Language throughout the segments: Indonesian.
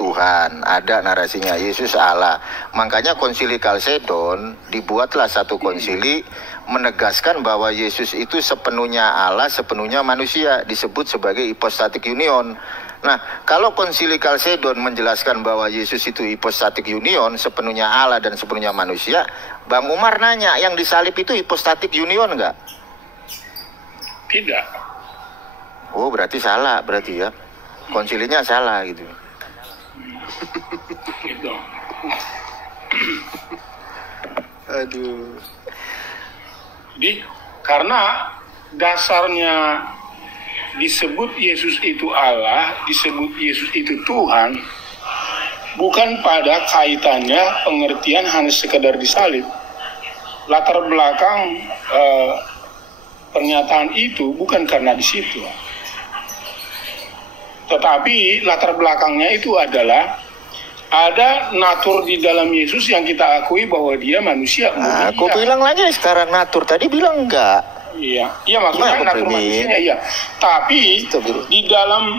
Tuhan, ada narasinya Yesus Allah. Makanya konsili Kalsedon dibuatlah satu konsili menegaskan bahwa Yesus itu sepenuhnya Allah, sepenuhnya manusia, disebut sebagai hypostatic union. Nah, kalau konsili Kalsedon menjelaskan bahwa Yesus itu hypostatic union, sepenuhnya Allah dan sepenuhnya manusia, Bang Umar nanya, yang disalib itu hypostatic union enggak? Tidak. Oh, berarti salah, berarti ya. Konsilinya salah gitu. Gitu. Aduh. Jadi karena dasarnya disebut Yesus itu Allah, disebut Yesus itu Tuhan, bukan pada kaitannya pengertian hanya sekedar disalib. Latar belakang pernyataan itu bukan karena di situ. Tetapi latar belakangnya itu adalah ada natur di dalam Yesus yang kita akui bahwa dia manusia. Nah, aku bilang lagi sekarang natur, tadi bilang enggak. Iya, iya maksudnya natur manusianya iya. Tapi di dalam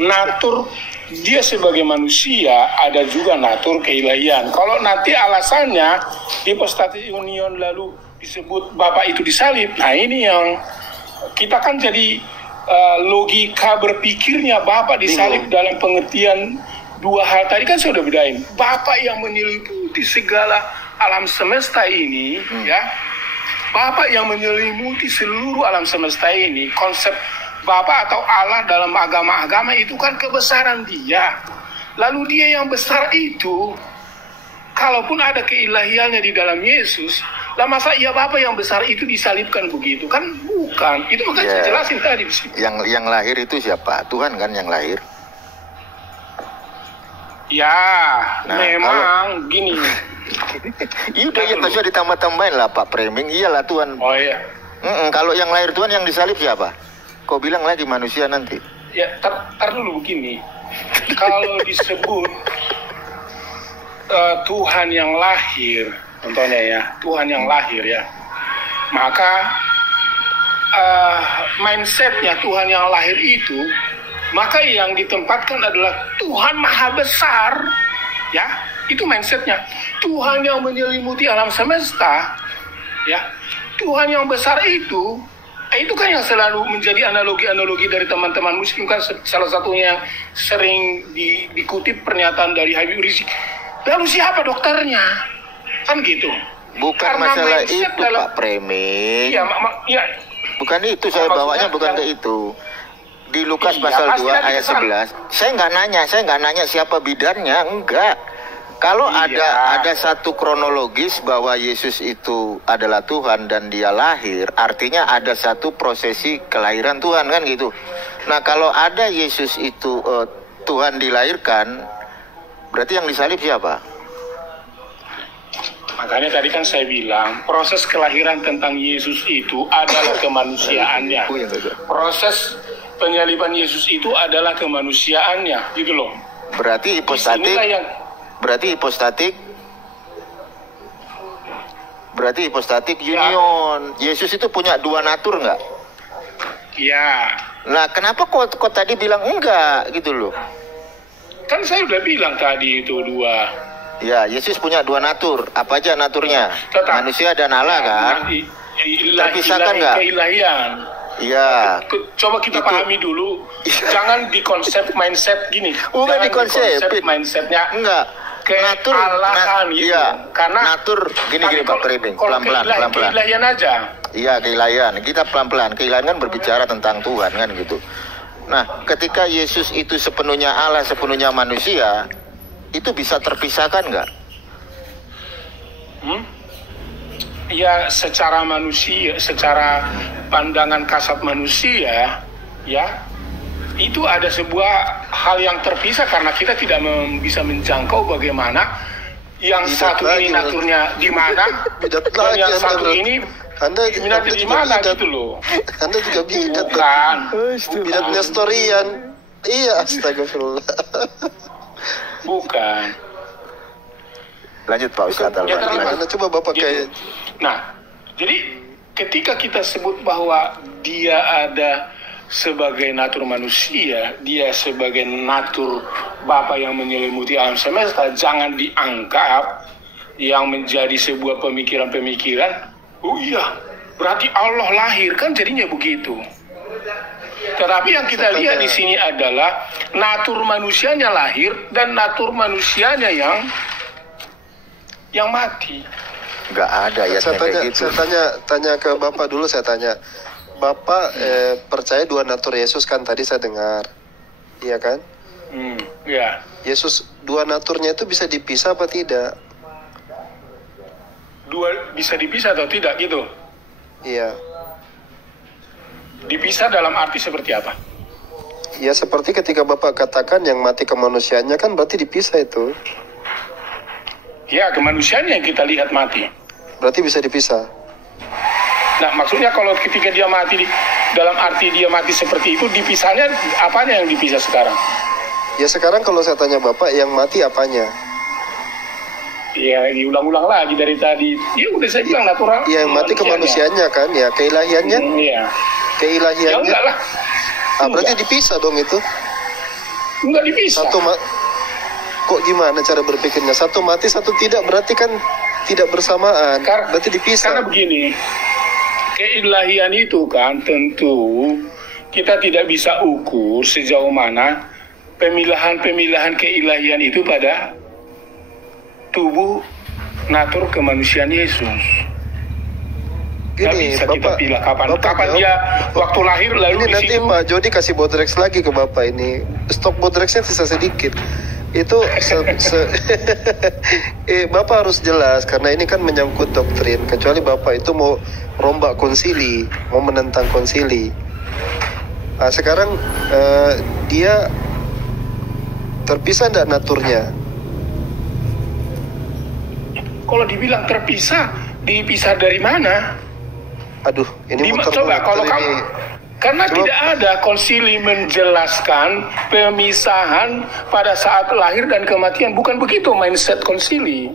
natur dia sebagai manusia ada juga natur keilahian. Kalau nanti alasannya hypostatic union lalu disebut Bapa itu disalib, nah ini yang kita kan jadi logika berpikirnya Bapa disalib dalam pengertian dua hal tadi kan saya udah bedain. Bapa yang menyelimuti segala alam semesta ini, ya. Bapa yang menyelimuti seluruh alam semesta ini. Konsep Bapa atau Allah dalam agama-agama itu kan kebesaran dia. Lalu dia yang besar itu, kalaupun ada keilahiannya di dalam Yesus, lah masa iya Bapa yang besar itu disalibkan begitu? Kan bukan. Itu makanya saya jelasin tadi. Yang lahir itu siapa? Tuhan kan yang lahir. Ya, nah, memang gini. Iya udah ya kasih ditambah-tambahin lah Pak Framing. Iyalah Tuhan. Oh iya. Kalau yang lahir Tuhan yang disalib siapa? Kau bilang lagi manusia nanti. Ya, tar dulu begini. Kalau disebut Tuhan yang lahir, contohnya ya, Tuhan yang lahir ya, maka mindsetnya Tuhan yang lahir itu, maka yang ditempatkan adalah Tuhan Maha Besar, ya, itu mindsetnya. Tuhan yang menyelimuti alam semesta, ya, Tuhan yang besar itu kan yang selalu menjadi analogi-analogi dari teman-teman Muslim kan, salah satunya yang sering dikutip pernyataan dari Habib Rizik. Lalu siapa dokternya? Kan gitu. Bukan karena masalah itu Pak Framing. Iya, ya. Bukan itu saya bawanya, bukan ke itu. Di Lukas pasal 2 ayat 11, saya nggak nanya siapa bidannya, enggak. Kalau ada satu kronologis bahwa Yesus itu adalah Tuhan dan dia lahir, artinya ada satu prosesi kelahiran Tuhan kan gitu. Nah kalau ada Yesus itu Tuhan dilahirkan, berarti yang disalib siapa? Makanya tadi kan saya bilang proses kelahiran tentang Yesus itu adalah kemanusiaannya. Proses penyaliban Yesus itu adalah kemanusiaannya, gitu loh. Berarti hipostatik union. Yesus itu punya dua natur nggak? Iya. Nah, kenapa kok tadi bilang enggak gitu loh? Kan saya udah bilang tadi itu dua. Ya, Yesus punya dua natur. Apa aja naturnya? Manusia dan Allah kan? Terpisahkan nggak? Keilahian. Iya. Coba kita pahami dulu. Jangan dikonsep mindset gini. Bukan dikonsep mindsetnya. Enggak. Natur, gitu. Iya. Karena natur gini Pak Framing. Pelan-pelan. Keilahian aja. Iya, keilahian. Kita pelan-pelan. Keilahian kan berbicara tentang Tuhan kan gitu. Nah, ketika Yesus itu sepenuhnya Allah, sepenuhnya manusia, itu bisa terpisahkan nggak? Ya, secara manusia, secara pandangan kasat manusia, ya, itu ada sebuah hal yang terpisah karena kita tidak bisa menjangkau bagaimana yang satu ini naturnya di mana dan yang satu ini minatnya di mana gitu loh. Anda juga bidat. Bukan. Bidat Nestorian. Iya, astagfirullah. Bukan. Lanjut Pak Ustadz Albani. Coba Bapak kayak. Nah, jadi ketika kita sebut bahwa dia ada sebagai natur manusia, dia sebagai natur Bapa yang menyelimuti alam semesta, jangan dianggap yang menjadi sebuah pemikiran-pemikiran, oh iya, berarti Allah lahir, kan jadinya begitu. Tetapi yang kita lihat di sini adalah natur manusianya lahir dan natur manusianya yang mati. Nggak ada ya kayak gitu. Saya tanya ke Bapak dulu, saya tanya. Bapak percaya dua natur Yesus kan, tadi saya dengar. Iya kan? Ya. Yesus dua naturnya itu bisa dipisah apa tidak? Bisa dipisah atau tidak gitu? Iya. Dipisah dalam arti seperti apa? Ya seperti ketika Bapak katakan yang mati kemanusiaannya kan berarti dipisah itu. Ya, kemanusiaannya yang kita lihat mati. Berarti bisa dipisah. Nah, maksudnya kalau ketika dia mati, dalam arti dia mati seperti itu, dipisahnya apanya yang dipisah sekarang? Ya sekarang kalau saya tanya Bapak, yang mati apanya? Ya, diulang-ulang lagi dari tadi. Ya udah saya bilang natural. Ya, yang mati kemanusiaannya kan, ya keilahiannya. Iya. Keilahiannya. Ya enggak lah. Berarti dipisah dong itu. Enggak dipisah. Kok gimana cara berpikirnya? Satu mati, satu tidak, berarti kan tidak bersamaan. Berarti dipisah. Karena begini, keilahian itu kan tentu kita tidak bisa ukur sejauh mana pemilahan-pemilahan keilahian itu pada tubuh natur kemanusiaan Yesus. Gak bisa Bapak, kita pilih kapan jawab, dia waktu lahir lalu ini di nanti situ. Pak Jody kasih Bodrex lagi ke Bapak ini. Stok Bodrexnya sisa sedikit. Itu Bapak harus jelas karena ini kan menyangkut doktrin. Kecuali Bapak itu mau rombak konsili, mau menentang konsili. Nah, sekarang dia terpisah enggak naturnya? Kalau dibilang terpisah, dipisah dari mana? Aduh, ini coba kalau kamu, karena tidak ada konsili menjelaskan pemisahan pada saat lahir dan kematian. Bukan begitu mindset konsili.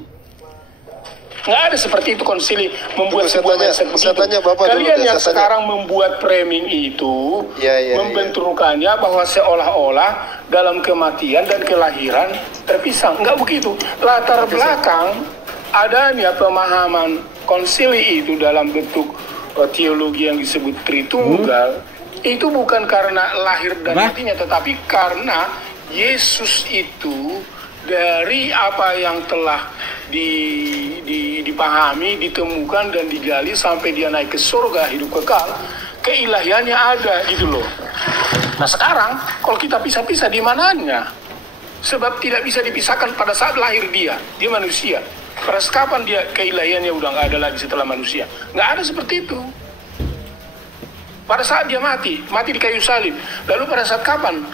Nggak ada seperti itu konsili membuat sebuah mindset begitu. Kalian yang sekarang membuat framing itu, membenturkannya bahwa seolah-olah dalam kematian dan kelahiran terpisah. Nggak begitu. Latar belakang adanya pemahaman konsili itu dalam bentuk teologi yang disebut Tritunggal itu bukan karena lahir dan matinya, tetapi karena Yesus itu dari apa yang telah dipahami, ditemukan dan digali sampai dia naik ke surga hidup kekal, keilahiannya ada gitu loh. Nah sekarang kalau kita pisah-pisah di mananya? Sebab tidak bisa dipisahkan pada saat lahir dia manusia. Pada kapan dia keilahiannya udah nggak ada lagi setelah manusia? Nggak ada seperti itu. Pada saat dia mati di kayu salib. Lalu pada saat kapan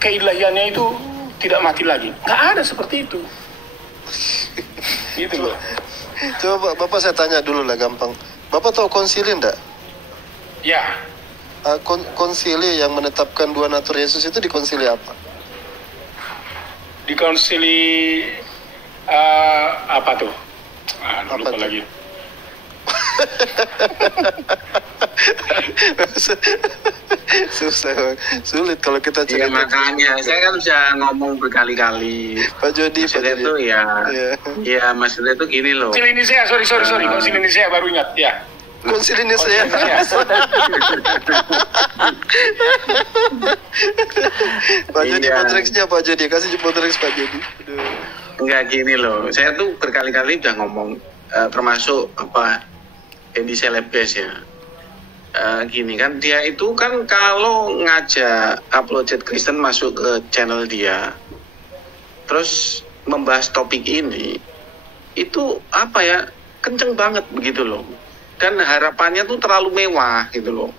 keilahiannya itu tidak mati lagi? Nggak ada seperti itu. Gitu loh. Coba Bapak saya tanya dulu lah gampang. Bapak tahu konsili enggak? Ya. Konsili yang menetapkan dua natur Yesus itu di konsili apa? Di konsili apa tuh? Lupa lagi. Susah, sulit kalau kita cerita. Ya makanya saya kan bisa ngomong berkali-kali. Pak Jody, maksudnya itu ya maksudnya itu gini loh. Konsili Nicea, sorry, Konsili Nicea baru ingat ya. Konsili Nicea. Pak Jody, Bodrexnya Pak Jody, kasih Bodrex Pak Jody. Enggak gini loh, saya tuh berkali-kali udah ngomong termasuk apa Andy Celebes ya. Gini kan dia itu kan kalau ngajak Apologet Kristen masuk ke channel dia, terus membahas topik ini, itu apa ya kenceng banget begitu loh. Dan harapannya tuh terlalu mewah gitu loh,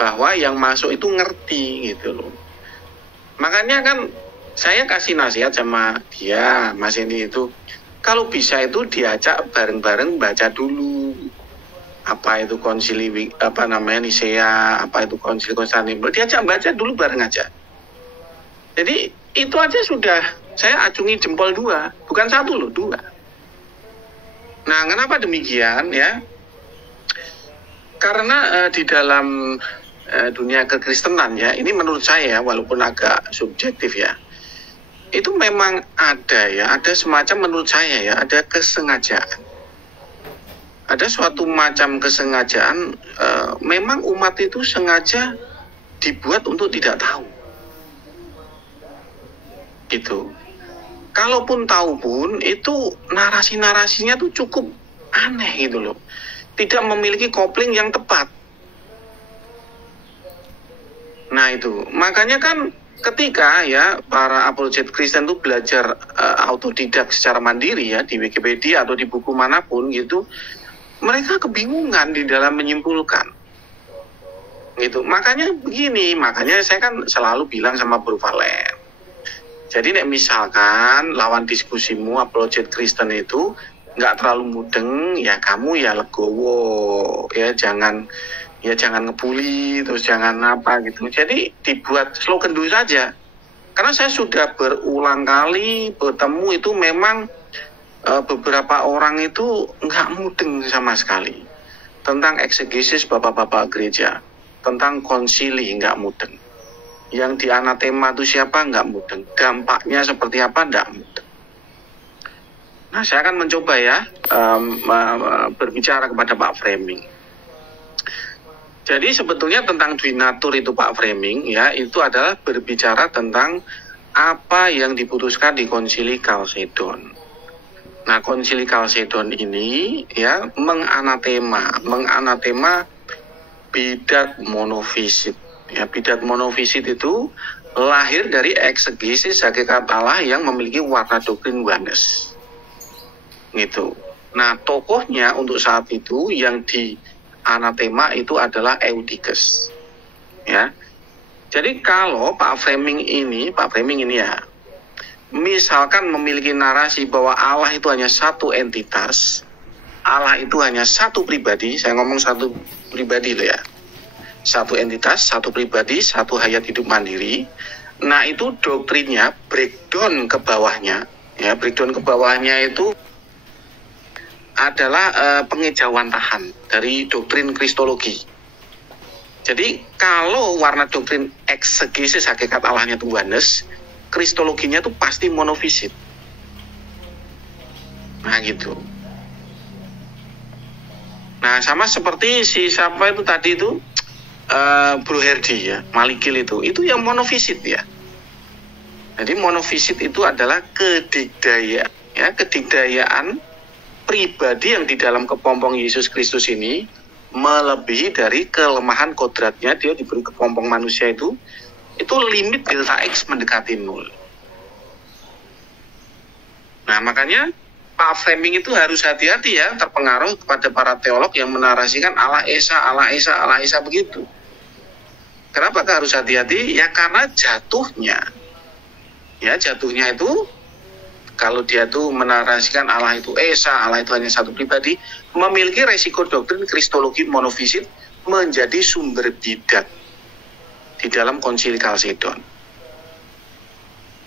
bahwa yang masuk itu ngerti gitu loh. Makanya kan saya kasih nasihat sama dia, Mas ini itu, kalau bisa itu diajak bareng-bareng baca dulu apa itu konsili Nicea, apa itu konsili Konstantinopel, diajak baca dulu bareng aja. Jadi itu aja sudah saya acungi jempol 2, bukan 1 loh, 2. Nah, kenapa demikian ya? Karena di dalam dunia kekristenan ya, ini menurut saya walaupun agak subjektif ya, itu memang ada semacam menurut saya ya, ada kesengajaan. Ada suatu macam kesengajaan, memang umat itu sengaja dibuat untuk tidak tahu. Gitu. Kalaupun tahu pun, itu narasi-narasinya tuh cukup aneh gitu loh. Tidak memiliki kopling yang tepat. Nah itu, makanya kan ketika ya para apologet Kristen itu belajar autodidak secara mandiri ya di Wikipedia atau di buku manapun gitu, mereka kebingungan di dalam menyimpulkan. Gitu. Makanya begini, makanya saya kan selalu bilang sama Bro Valen. Jadi misalkan lawan diskusimu apologet Kristen itu nggak terlalu mudeng, ya kamu ya legowo, ya jangan ngebully, terus jangan apa gitu. Jadi dibuat slogan dulu saja. Karena saya sudah berulang kali bertemu itu memang beberapa orang itu nggak mudeng sama sekali tentang eksegesis bapak-bapak gereja, tentang konsili nggak mudeng. Yang dianatema itu siapa nggak mudeng, dampaknya seperti apa nggak mudeng. Nah saya akan mencoba ya berbicara kepada Pak Framing. Jadi sebetulnya tentang Duinatur itu Pak Framing ya, itu adalah berbicara tentang apa yang diputuskan di Konsili Kalsedon. Nah Konsili Kalsedon ini ya menganatema bidat monofisit. Ya bidat monofisit itu lahir dari eksegesis hakikat Allah yang memiliki warna doktrin oneness. Gitu. Nah tokohnya untuk saat itu yang di anatema itu adalah Eutyches. Ya. Jadi kalau Pak Framing ini ya, misalkan memiliki narasi bahwa Allah itu hanya satu entitas, Allah itu hanya satu pribadi, saya ngomong satu pribadi loh ya. Satu entitas, satu pribadi, satu hayat hidup mandiri. Nah, itu doktrinnya breakdown ke bawahnya, ya, breakdown ke bawahnya itu adalah pengejauhan tahan dari doktrin kristologi. Jadi kalau warna doktrin eksegesis hakikat Allahnya itu oneness, kristologinya itu pasti monofisit. Nah gitu. Nah sama seperti si siapa itu tadi itu Bro Herdi ya, Malikil itu yang monofisit ya. Jadi monofisit itu adalah kedikdayaan pribadi yang di dalam kepompong Yesus Kristus ini melebihi dari kelemahan kodratnya. Dia diberi kepompong manusia itu limit delta X mendekati 0. Nah makanya Pak Framing itu harus hati-hati ya, terpengaruh kepada para teolog yang menarasikan Allah Esa begitu. Kenapa harus hati-hati? Ya karena jatuhnya itu kalau dia tuh menarasikan Allah itu Esa, Allah itu hanya satu pribadi, memiliki resiko doktrin kristologi monofisit menjadi sumber bidat di dalam Konsili Kalsedon.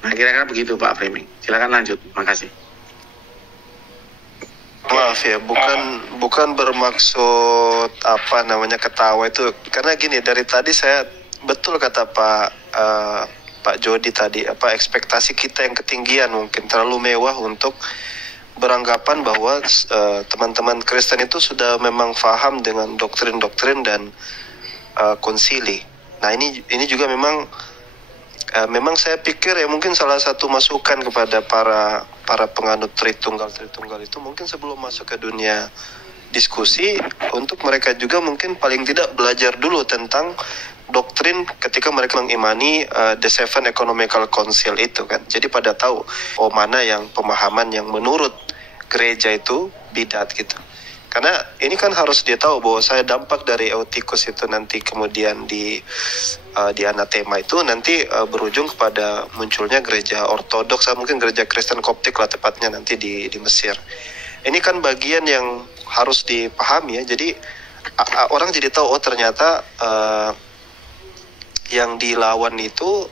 Nah kira-kira begitu Pak Framing. Silakan lanjut. Makasih. Maaf ya, bukan bermaksud ketawa itu, karena gini, dari tadi saya betul kata Pak Jody tadi, ekspektasi kita yang ketinggian, mungkin terlalu mewah untuk beranggapan bahwa teman-teman Kristen itu sudah memang paham dengan doktrin-doktrin dan konsili. Nah ini juga memang saya pikir ya, mungkin salah satu masukan kepada para penganut Tritunggal itu, mungkin sebelum masuk ke dunia diskusi, untuk mereka juga mungkin paling tidak belajar dulu tentang doktrin ketika mereka mengimani the Seven Ecumenical Council itu kan. Jadi pada tahu mana yang pemahaman yang menurut gereja itu bidat gitu. Karena ini kan harus dia tahu bahwa saya dampak dari Eutyches itu nanti kemudian di anatema itu nanti berujung kepada munculnya gereja ortodoks, mungkin gereja Kristen Koptik lah tepatnya nanti di Mesir. Ini kan bagian yang harus dipahami ya. Jadi orang jadi tahu ternyata yang dilawan itu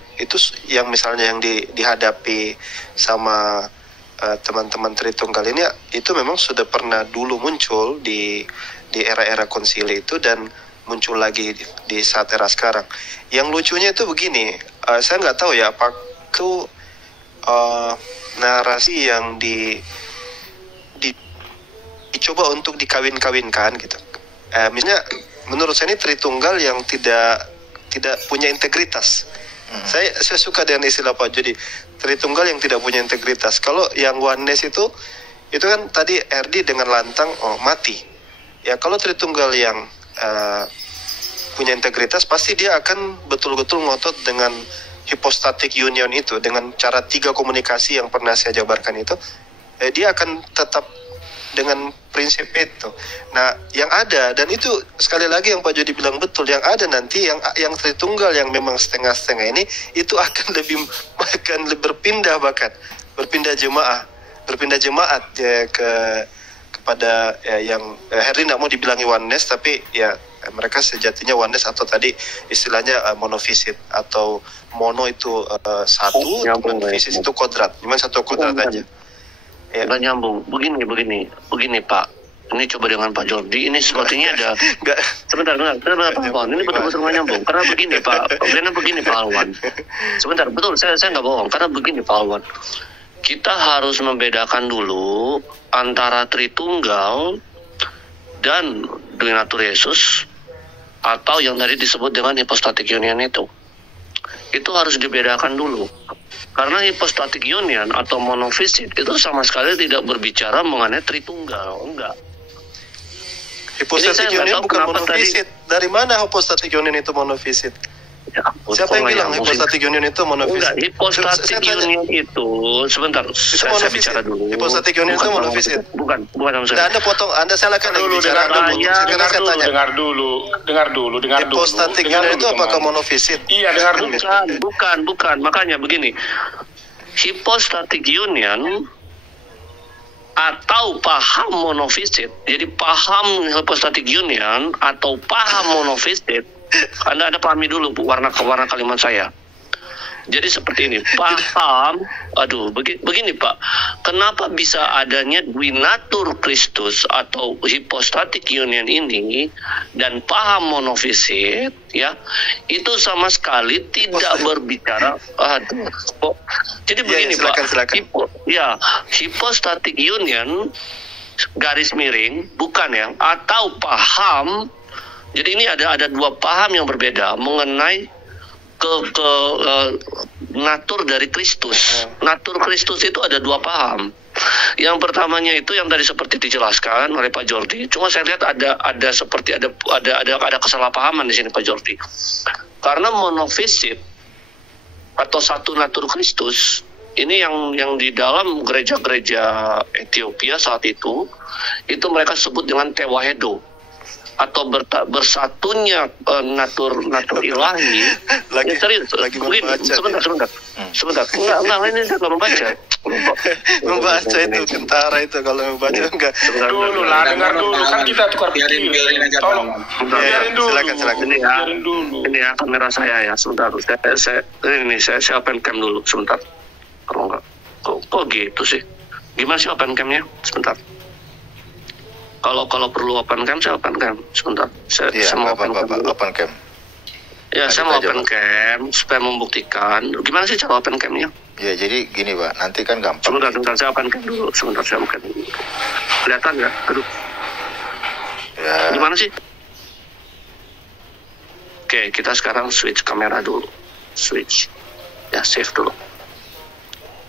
yang misalnya yang dihadapi sama teman-teman Tritunggal ini itu memang sudah pernah dulu muncul di era-era konsili itu, dan muncul lagi di saat era sekarang. Yang lucunya itu begini, saya nggak tahu ya apa itu narasi yang dicoba untuk dikawin-kawinkan gitu. Misalnya menurut saya ini Tritunggal yang tidak punya integritas. Saya suka dengan istilah Pak Jody, Tritunggal yang tidak punya integritas. Kalau yang Oneness itu kan tadi RD dengan lantang mati. Ya kalau Tritunggal yang punya integritas, pasti dia akan betul-betul ngotot dengan hypostatic union itu, dengan cara 3 komunikasi yang pernah saya jabarkan itu, dia akan tetap dengan prinsip itu. Nah, yang ada, dan itu sekali lagi yang Pak Jody bilang betul, yang ada nanti yang Tritunggal yang memang setengah-setengah ini itu akan lebih berpindah jemaat ya, kepada yang Herdi tidak mau dibilangi Oneness, tapi ya mereka sejatinya Oneness, atau tadi istilahnya monofisit, atau mono itu satu, monofisit itu kodrat, cuma satu kodrat aja. Ya. Nggak nyambung. Begini Pak. Ini coba dengan Pak Jordi. Ini sepertinya ada. Sebentar Pak Alwan. Ini betul-betul nggak nyambung. Karena begini Pak. Begini Pak Alwan. Sebentar. Betul. Saya nggak bohong. Karena begini Pak Alwan. Kita harus membedakan dulu antara Tritunggal dan Duinatur Yesus, atau yang tadi disebut dengan hypostatic union itu. Itu harus dibedakan dulu. Karena hypostatic union atau monofisit itu sama sekali tidak berbicara mengenai Tritunggal, enggak. Hypostatic union bukan monofisit. Dari mana hypostatic union itu monofisit? Ya, siapa yang bilang hypostatic union itu monofisit? Enggak, hypostatic union itu sebentar. Saya bicara dulu. Hypostatic union itu monofisit. Bukan sama sekali. Nah, Anda potong, Anda salahkan lagi bicara dulu. Dengar dulu. Hypostatic union itu apakah monofisit? Iya, dengar dulu. Bukan. Makanya begini. Hypostatic union atau paham monofisit. Jadi paham hypostatic union atau paham monofisit, Anda pahami dulu Bu, warna kalimat saya. Jadi seperti ini, paham, begini Pak, kenapa bisa adanya Duinatur Kristus atau hypostatic union ini dan paham monofisit, ya, itu sama sekali tidak berbicara, jadi begini silakan. Hypostatic union, garis miring, bukan ya, atau paham, jadi ini ada 2 paham yang berbeda mengenai natur dari Kristus. Natur Kristus itu ada 2 paham. Yang pertamanya itu yang tadi seperti dijelaskan oleh Pak Jordi. Cuma saya lihat ada seperti ada kesalahpahaman di sini Pak Jordi. Karena monofisit atau satu natur Kristus ini yang di dalam gereja-gereja Ethiopia saat itu mereka sebut dengan tewahedo, atau bersatunya natur ilahi. Sebentar. Enggak, ini saya belum membaca. Membaca itu kentara itu, kalau membaca enggak. Dulu lah, dengar dulu, kan kita tukar pikiran. Tolong. Biarin dulu. Silakan. Ini ya kamera saya ya. Sebentar. Saya open cam dulu sebentar. Kalau enggak, kok gitu sih? Gimana sih open camnya? Sebentar. Kalau perlu open cam, saya open cam. Sebentar. Saya mau open cam. Ya, saya mau open cam supaya membuktikan. Gimana sih cara open camnya? Ya, jadi gini Pak, nanti kan gampang. Sebentar, saya open cam dulu. Saya open dulu. Kelihatan ya? Aduh. Ya. Gimana sih? Oke, kita sekarang switch kamera dulu. Switch. Ya, save dulu.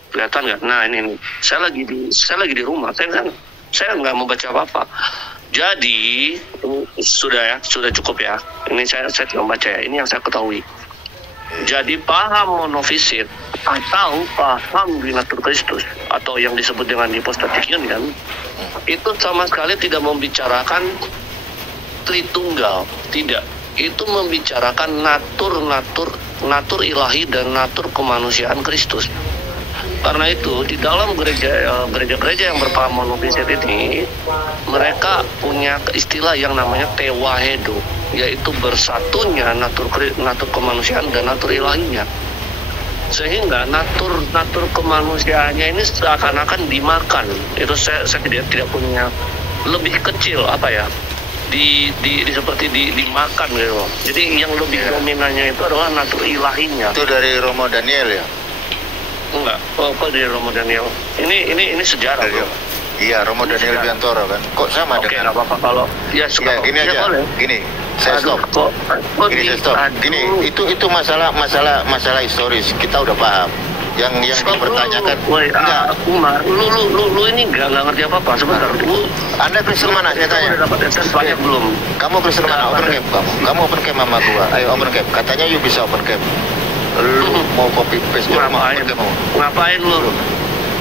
Kelihatan nggak? Nah, ini. Saya lagi di rumah. Saya nggak mau baca apa-apa. Jadi sudah cukup ya. Ini saya tidak baca ya. Ini yang saya ketahui. Jadi paham monofisit atau paham Duinatur Kristus atau yang disebut dengan hypostatic union itu sama sekali tidak membicarakan Tritunggal. Tidak. Itu membicarakan natur ilahi dan natur kemanusiaan Kristus. Karena itu di dalam gereja-gereja yang berpaham monofisit ini, mereka punya istilah yang namanya tewahedo, yaitu bersatunya natur kemanusiaan dan natur ilahinya. Sehingga natur kemanusiaannya ini seakan-akan dimakan. Itu saya tidak punya, lebih kecil seperti dimakan gitu. Jadi yang lebih dominannya itu adalah natur ilahinya. Itu dari Romo Daniel ya? Enggak, kok dari Romo Daniel? Ini sejarah bro. Iya, Romo Daniel Biantoro kan. Kok sama Oke, dengan? nggak apa-apa kalau ya Gini aja. boleh. Gini, saya stop. Gini saya stop. Gini, itu masalah historis. Kita udah paham. Yang dipertanyakan enggak. Umar, lu ini enggak ngerti apa-apa. Sebentar, lu Anda Kristen mana? Saya tanya. Udah dapat adsense banyak belum? Kamu Kristen mana? Open camp kamu open camp sama gua. Ayo open camp. Katanya you bisa open camp. Lu mau copy paste Ngapain lu?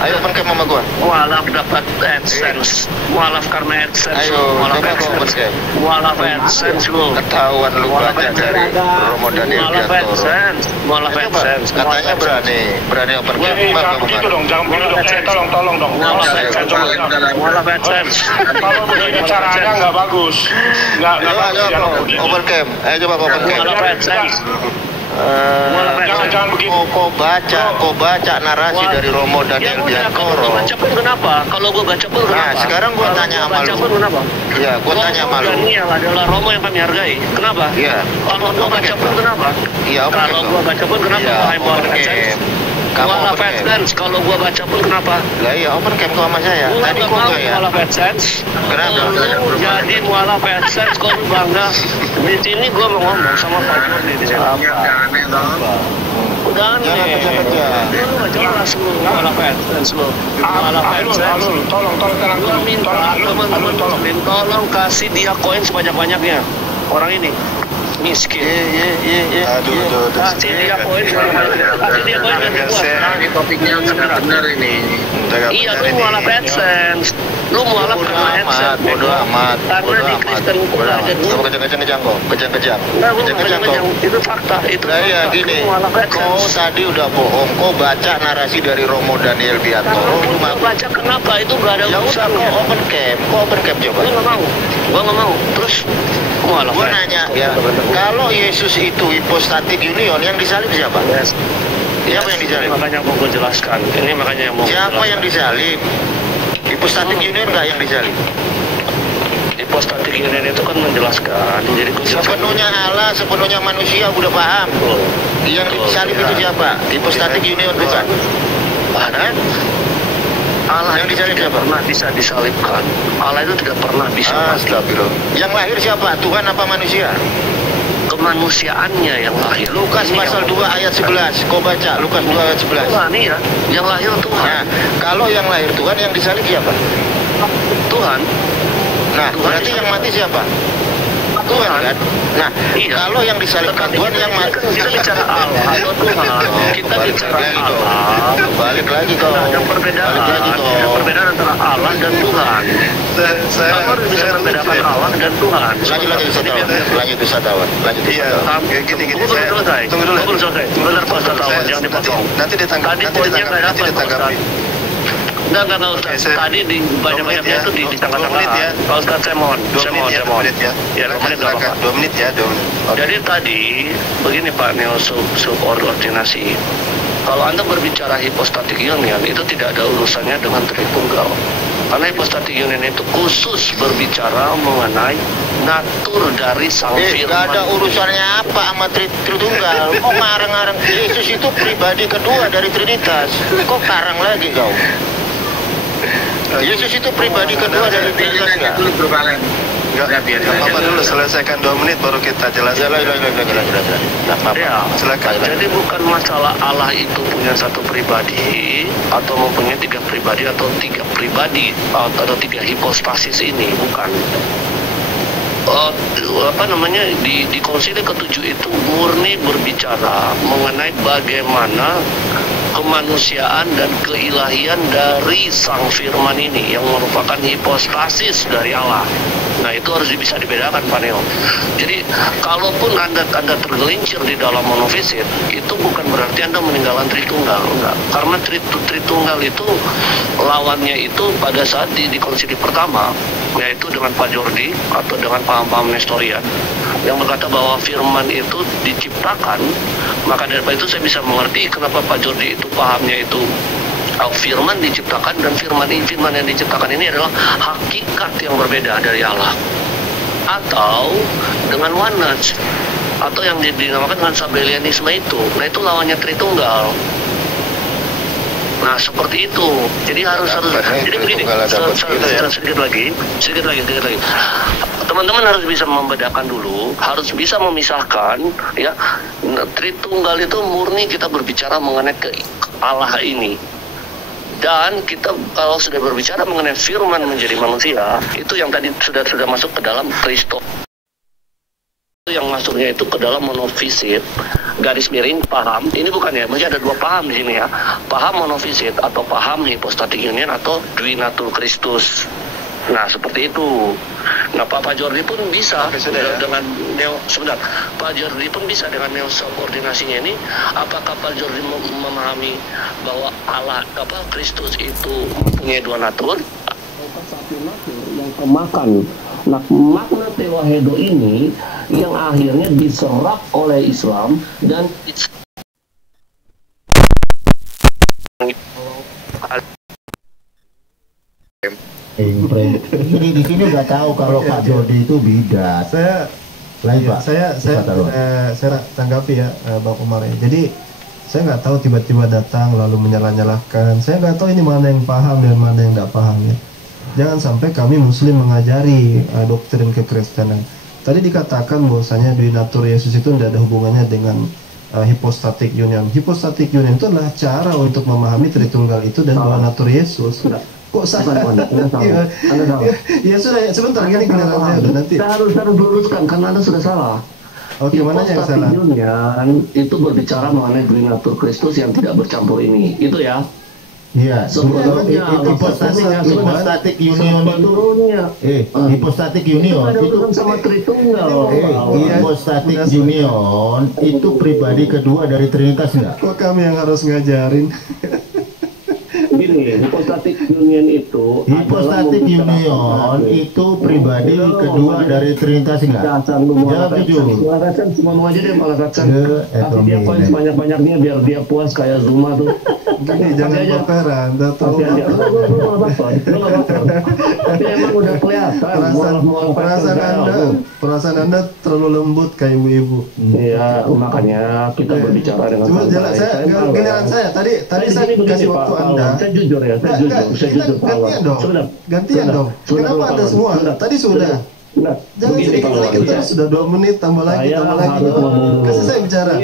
Ayo open camp sama gua. Mualaf dapat AdSense. Mualaf karena AdSense. Ayo, coba kau open camp. Mualaf AdSense lu. Ketahuan lu baca dari Romo Daniel Biantoro. Mualaf AdSense. Katanya berani open camp. Jangan begitu dong, jangan begitu dong. Tolong dong. Mualaf AdSense. Kalau begini caranya nggak bagus. Nggak bagus. Open camp. Ayo coba kau open camp. Mualaf AdSense. Jangan begitu. Kau baca narasi dari Romo Daniel Biantoro. Kalau baca pun kenapa? Kalau gue baca pun kenapa? Nah, sekarang gue tanya sama lu. Kenapa? Iya, gue tanya sama lu. Daniel adalah Romo yang kami hargai. Kenapa? Iya. Kalau gue baca pun kenapa? Iya, kalau gue baca pun kenapa? Iya, open camp. Kamu Mualaf open camp. AdSense. Kalau gue baca pun kenapa? Lah iya, open camp kau sama saya. Tadi kok enggak ya? Mualaf AdSense. Kenapa? Lu jadi mualaf AdSense kok lu bangga. Di sini gue mau ngomong sama Pak Joni di sini. Udah aneh. Jangan kerja-kerja. Lu gak jelas lu mualaf AdSense lu. Mualaf AdSense. Tolong, Gue minta teman-teman tolong kasih dia koin sebanyak-banyaknya. Orang ini miskin. Aduh. Kasih dia koin sebanyak-banyaknya. Kasih dia koin ganti gua. Ini topiknya benar ini. Iya, lu mualaf AdSense. Lu mualaf karena AdSense. Bodoh amat. Karena di Kristen pun ada dulu. Kamu kejang-kejang kok. Kejang-kejang. Nah, gua Kejang-kejang kejang. kok. Itu fakta. Itu Nah ya fakta. gini, Lu mualaf kau AdSense. tadi udah bohong. Kau baca narasi dari Romo Daniel Biantoro. Lu Gua baca kenapa? Itu gak ada Ya udah, urusan. kau open camp. Kau open camp coba. Gua nggak mau. Terus mualaf. Gua nanya ya, kalau Yesus itu hipostatik union, yang disalib siapa? Siapa yang disalib? Makanya mau gue jelaskan. Ini makanya yang mau. Siapa yang disalib? Hipostatik union nggak yang disalib? Hipostatik union itu kan menjelaskan. Jadi gue Sepenuhnya Allah, sepenuhnya manusia, udah paham. Yang disalib itu siapa? Hipostatik union bukan? Kan? Allah yang disalib siapa? pernah bisa disalibkan. Allah itu tidak pernah bisa mati. Astagfirullah. Yang lahir siapa? Tuhan apa manusia? Kemanusiaannya yang lahir. Lukas Ini pasal yang 2 ayat 11. Kau baca Lukas 2 ayat 11. Tuhan iya. Yang lahir Tuhan. Nah, kalau yang lahir Tuhan, yang disalib siapa? Tuhan. Nah, berarti yang mati siapa? Tuhan kan? Nah, Iya. kalau yang disalibkan Tuhan yang mati. Kita bicara Allah atau Tuhan. Kita Balik bicara lagi kau. Allah. Balik lagi kau. Nah, yang perbedaan, Balik lagi kau. yang perbedaan antara Allah dan Tuhan. Kamu harus bisa membedakan Allah dan Tuhan. Lanjut wisatawan. Lanjut wisatawan. Lanjut Iya, wisatawan. gini. Tunggu dulu selesai. Tunggu dulu. Tunggu selesai. Benar Pak Wisatawan, jangan dipotong. Nanti ditanggapi. Nanti ditanggapi. Enggak Ustaz. Tadi di banyak-banyaknya itu di tengah-tengah. ya. Pak Ustaz, saya mohon. 2 menit ya. Ya, 2 menit nggak apa-apa. 2 menit ya. Jadi tadi begini Pak Neo subordinasi. Kalau Anda berbicara hipostatik union itu tidak ada urusannya dengan Tritunggal. Karena hipostatik union itu khusus berbicara mengenai natur dari Sang Gak Firman. ada urusannya apa sama Tritunggal. Kok ngarang-ngarang? Yesus itu pribadi kedua dari Trinitas. Kok karang lagi kau? Yesus itu pribadi kedua dari Trinitas enggak? Itu berbalik. Enggak apa-apa dulu, selesaikan 2 menit baru kita jelaskan. Maaf. Ya, Silakan. jadi bukan masalah Allah itu punya satu pribadi atau mempunyai 3 pribadi atau 3 pribadi atau 3 hipostasis ini, bukan. Di konsili ke-7 itu murni berbicara mengenai bagaimana kemanusiaan dan keilahian dari Sang Firman ini yang merupakan hipostasis dari Allah. Nah, itu harus bisa dibedakan Pak Neo. Jadi kalaupun Anda tergelincir di dalam monofisit, itu bukan berarti Anda meninggalkan Tritunggal, enggak. Karena Tritunggal itu lawannya itu pada saat di konsili pertama, yaitu dengan Pak Jordi atau dengan paham-paham Nestorian yang berkata bahwa firman itu diciptakan. Maka dari itu saya bisa mengerti kenapa Pak Jordi itu pahamnya itu firman diciptakan, dan firman yang diciptakan ini adalah hakikat yang berbeda dari Allah. atau dengan oneness, atau yang dinamakan dengan Sabellianisme itu. Nah, itu lawannya Tritunggal. Nah, seperti itu. Jadi harus jadi begini. Sedikit lagi. Teman-teman harus bisa membedakan dulu, harus bisa memisahkan, ya. Tritunggal itu murni kita berbicara mengenai ke Allah ini. Dan kita kalau sudah berbicara mengenai firman menjadi manusia, itu yang tadi sudah masuk ke dalam Kristus. Yang masuknya itu ke dalam monofisit, garis miring paham. Ini bukan ya, masih ada dua paham di sini ya. Paham monofisit atau paham hypostatic union atau duinatur Kristus. Nah, seperti itu. Nah, Pak Jordi pun bisa dengan Pak Jordi pun bisa dengan neo subordinasinya ini. Apakah Pak Jordi memahami bahwa Allah Kristus itu mempunyai dua natur? Satu natur yang pemakan. Nah, makna tewahedo ini yang akhirnya diserap oleh Islam dan ini di sini nggak tahu kalau Pak Jordi itu bidat. Saya tanggapi ya Bang Umar. Jadi saya nggak tahu tiba-tiba datang lalu menyalah-nyalahkan. Saya nggak tahu ini mana yang paham dan mana yang nggak paham ya. Jangan sampai kami Muslim mengajari doktrin kekristenan. Tadi dikatakan bahwasanya duinatur Yesus itu tidak ada hubungannya dengan hypostatic union. Hypostatic union itu adalah cara untuk memahami Tritunggal itu dan dua natur Yesus. Kok salah? Ya sudah, sebentar gini giliran saya udah nanti. Saya harus luruskan karena Anda sudah salah. Oke, mana yang salah? Hypostatic union itu berbicara mengenai duinatur Kristus yang tidak bercampur ini. Itu ya. Iya, sebelumnya hypostatic union itu sama Tritunggal. Hypostatic union itu pribadi kedua dari Trinitas enggak? Kok kami yang harus ngajarin? Gini, hypostatic union itu pribadi kedua dari Trinitas enggak? Jawab jujur. Malakasan semua mau aja deh Malakasan. Kasih dia poin sebanyak-banyaknya biar dia puas kayak Zuma tuh. Gini, jangan baperan, udah tahu. Tapi emang udah kelihatan. Perasaan Anda terlalu lembut kayak ibu-ibu. Iya, makanya kita berbicara dengan cuma jalan giliran saya. Tadi saya kasih waktu Anda. Saya jujur ya, saya jujur. Gantian dong. Kenapa Anda semua? Tadi sudah. Jangan sedikit lagi, kita sudah 2 menit tambah lagi. Kasih saya bicara.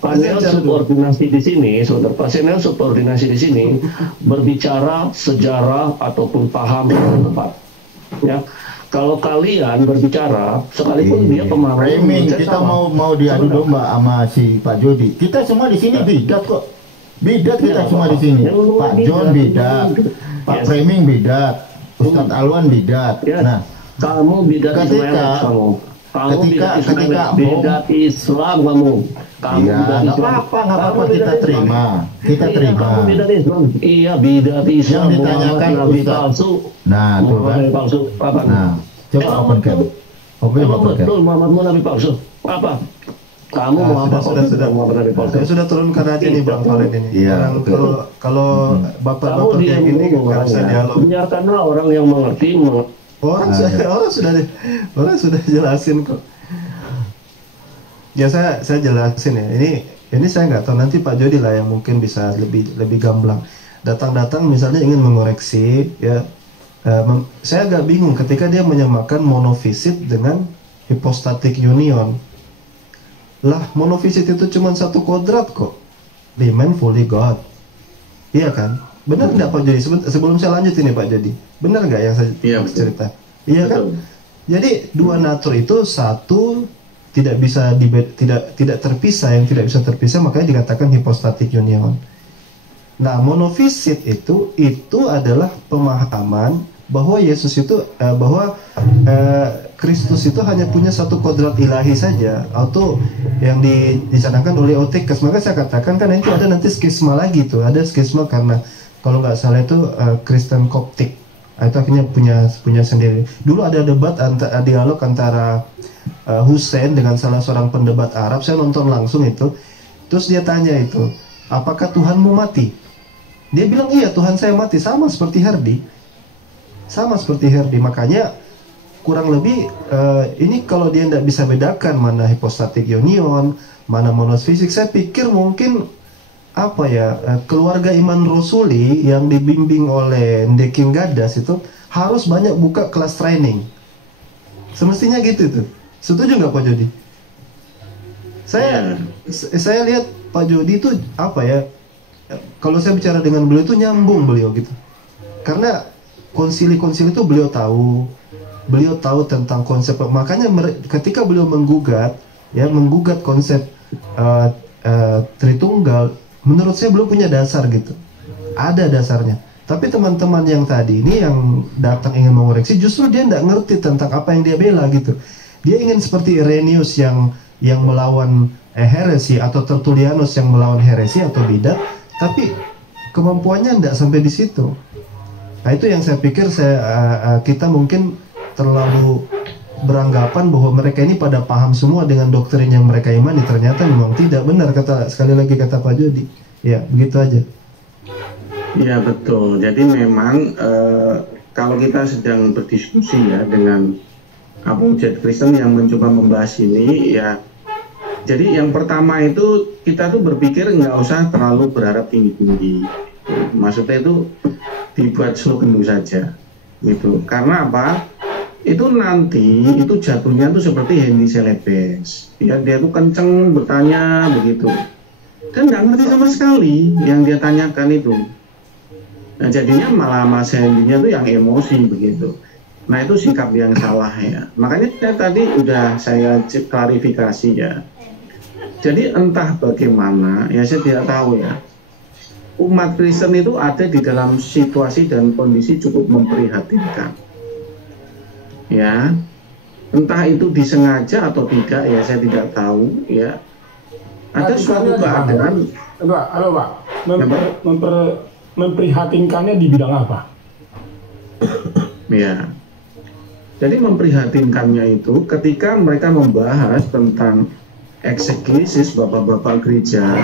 Panel subordinasi di sini, panel subordinasi di sini berbicara sejarah ataupun paham yang tepat. Ya, kalau kalian berbicara, sekalipun dia pemahaman, kita mau diadu domba sama si Pak Jody. Kita semua di sini bidat kok. Bidat kita semua di sini. Pak John bidat, Pak Framing bidat, Ustadz Alwan bidat. Nah, kamu bidat ketika bidat Islam kamu. Iya, nggak apa-apa kita terima. Iya, bidat Islam. Yang ditanyakan Nabi palsu. Nah, tuh kan. Palsu apa? Nah, coba open cam. Betul, Muhammad Nabi palsu. Apa? Kamu mau apa? Sudah turunkan aja nih Bang Khalid ini. Iya, kalau bapak-bapak kayak gini nggak bisa dialog. Biarkanlah orang yang mengerti. Orang sudah jelasin kok. Ya saya jelasin ya. Ini saya nggak tahu, nanti Pak Jody lah yang mungkin bisa lebih gamblang. Datang misalnya ingin mengoreksi ya. Saya agak bingung ketika dia menyamakan monofisit dengan hypostatic union. Lah, monofisit itu cuma satu kodrat kok. The man fully God. Iya kan? Benar nggak Pak Jody? Sebelum saya lanjut ini Pak Jody, benar nggak yang saya cerita? Iya kan? Jadi dua natur itu satu tidak bisa tidak terpisah, yang tidak bisa terpisah makanya dikatakan hypostatic union. Nah, monofisit itu adalah pemahaman bahwa Yesus itu Kristus itu hanya punya satu kodrat ilahi saja, atau yang dicanangkan oleh Eutyches. Maka saya katakan kan itu ada nanti skisma lagi tuh, ada skisma karena kalau nggak salah itu Kristen Koptik, itu akhirnya punya sendiri. Dulu ada dialog antara Hussein dengan salah seorang pendebat Arab, saya nonton langsung itu, terus dia tanya itu, apakah Tuhanmu mati? Dia bilang iya, Tuhan saya mati, sama seperti Herdi. Makanya kurang lebih ini kalau dia tidak bisa bedakan mana hypostatic union, mana monos fisik, saya pikir mungkin apa ya, keluarga Iman Rusuli yang dibimbing oleh Ndeking Gadas itu harus banyak buka kelas training. Semestinya gitu tuh. Setuju nggak Pak Jody? Saya lihat Pak Jody itu apa ya, kalau saya bicara dengan beliau itu nyambung beliau gitu. Karena konsili-konsili itu beliau tahu tentang konsep, makanya ketika beliau menggugat konsep Tritunggal, menurut saya belum punya dasar gitu, ada dasarnya. Tapi teman-teman yang tadi ini yang datang ingin mengoreksi, justru dia tidak ngerti tentang apa yang dia bela gitu. Dia ingin seperti Irenaeus yang melawan heresi, atau Tertullianus yang melawan heresi atau bidat, tapi kemampuannya tidak sampai di situ. Nah itu yang saya pikir kita mungkin terlalu beranggapan bahwa mereka ini pada paham semua dengan doktrin yang mereka imani. Ternyata memang tidak benar, sekali lagi kata Pak Jody. Ya begitu aja. Ya betul. Jadi memang kalau kita sedang berdiskusi ya dengan apologet Kristen yang mencoba membahas ini ya. Jadi yang pertama itu kita tuh berpikir nggak usah terlalu berharap tinggi-tinggi. Maksudnya itu dibuat slogan dulu saja gitu. Karena apa? Itu nanti itu jatuhnya tuh seperti Henry Celebes. Ya, dia tuh kenceng bertanya begitu. Dan nggak ngerti sama sekali yang dia tanyakan itu. Nah jadinya malah Mas Hendy-nya tuh yang emosi begitu. Nah itu sikap yang salah ya. Makanya tadi udah saya klarifikasi ya. Jadi entah bagaimana ya, saya tidak tahu ya. Umat Kristen itu ada di dalam situasi dan kondisi cukup memprihatinkan. Ya, entah itu disengaja atau tidak ya, saya tidak tahu ya. Ada suatu keadaan. Halo Pak, memprihatinkannya di bidang apa? Ya, jadi memprihatinkannya itu ketika mereka membahas tentang eksegesis bapak-bapak gereja,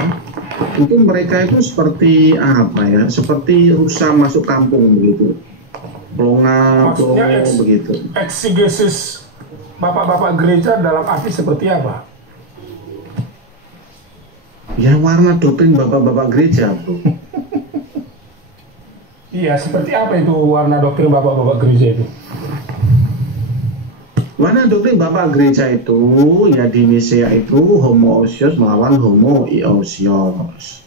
itu mereka itu seperti apa ya, seperti rusa masuk kampung begitu, pelonga begitu. Eksegesis bapak-bapak gereja dalam arti seperti apa? Ya warna doktrin bapak-bapak gereja, bro. Iya, seperti apa itu warna doktrin bapak-bapak gereja itu? Warna doktrin bapak gereja itu ya di Nisea itu homoousios melawan homoiousios.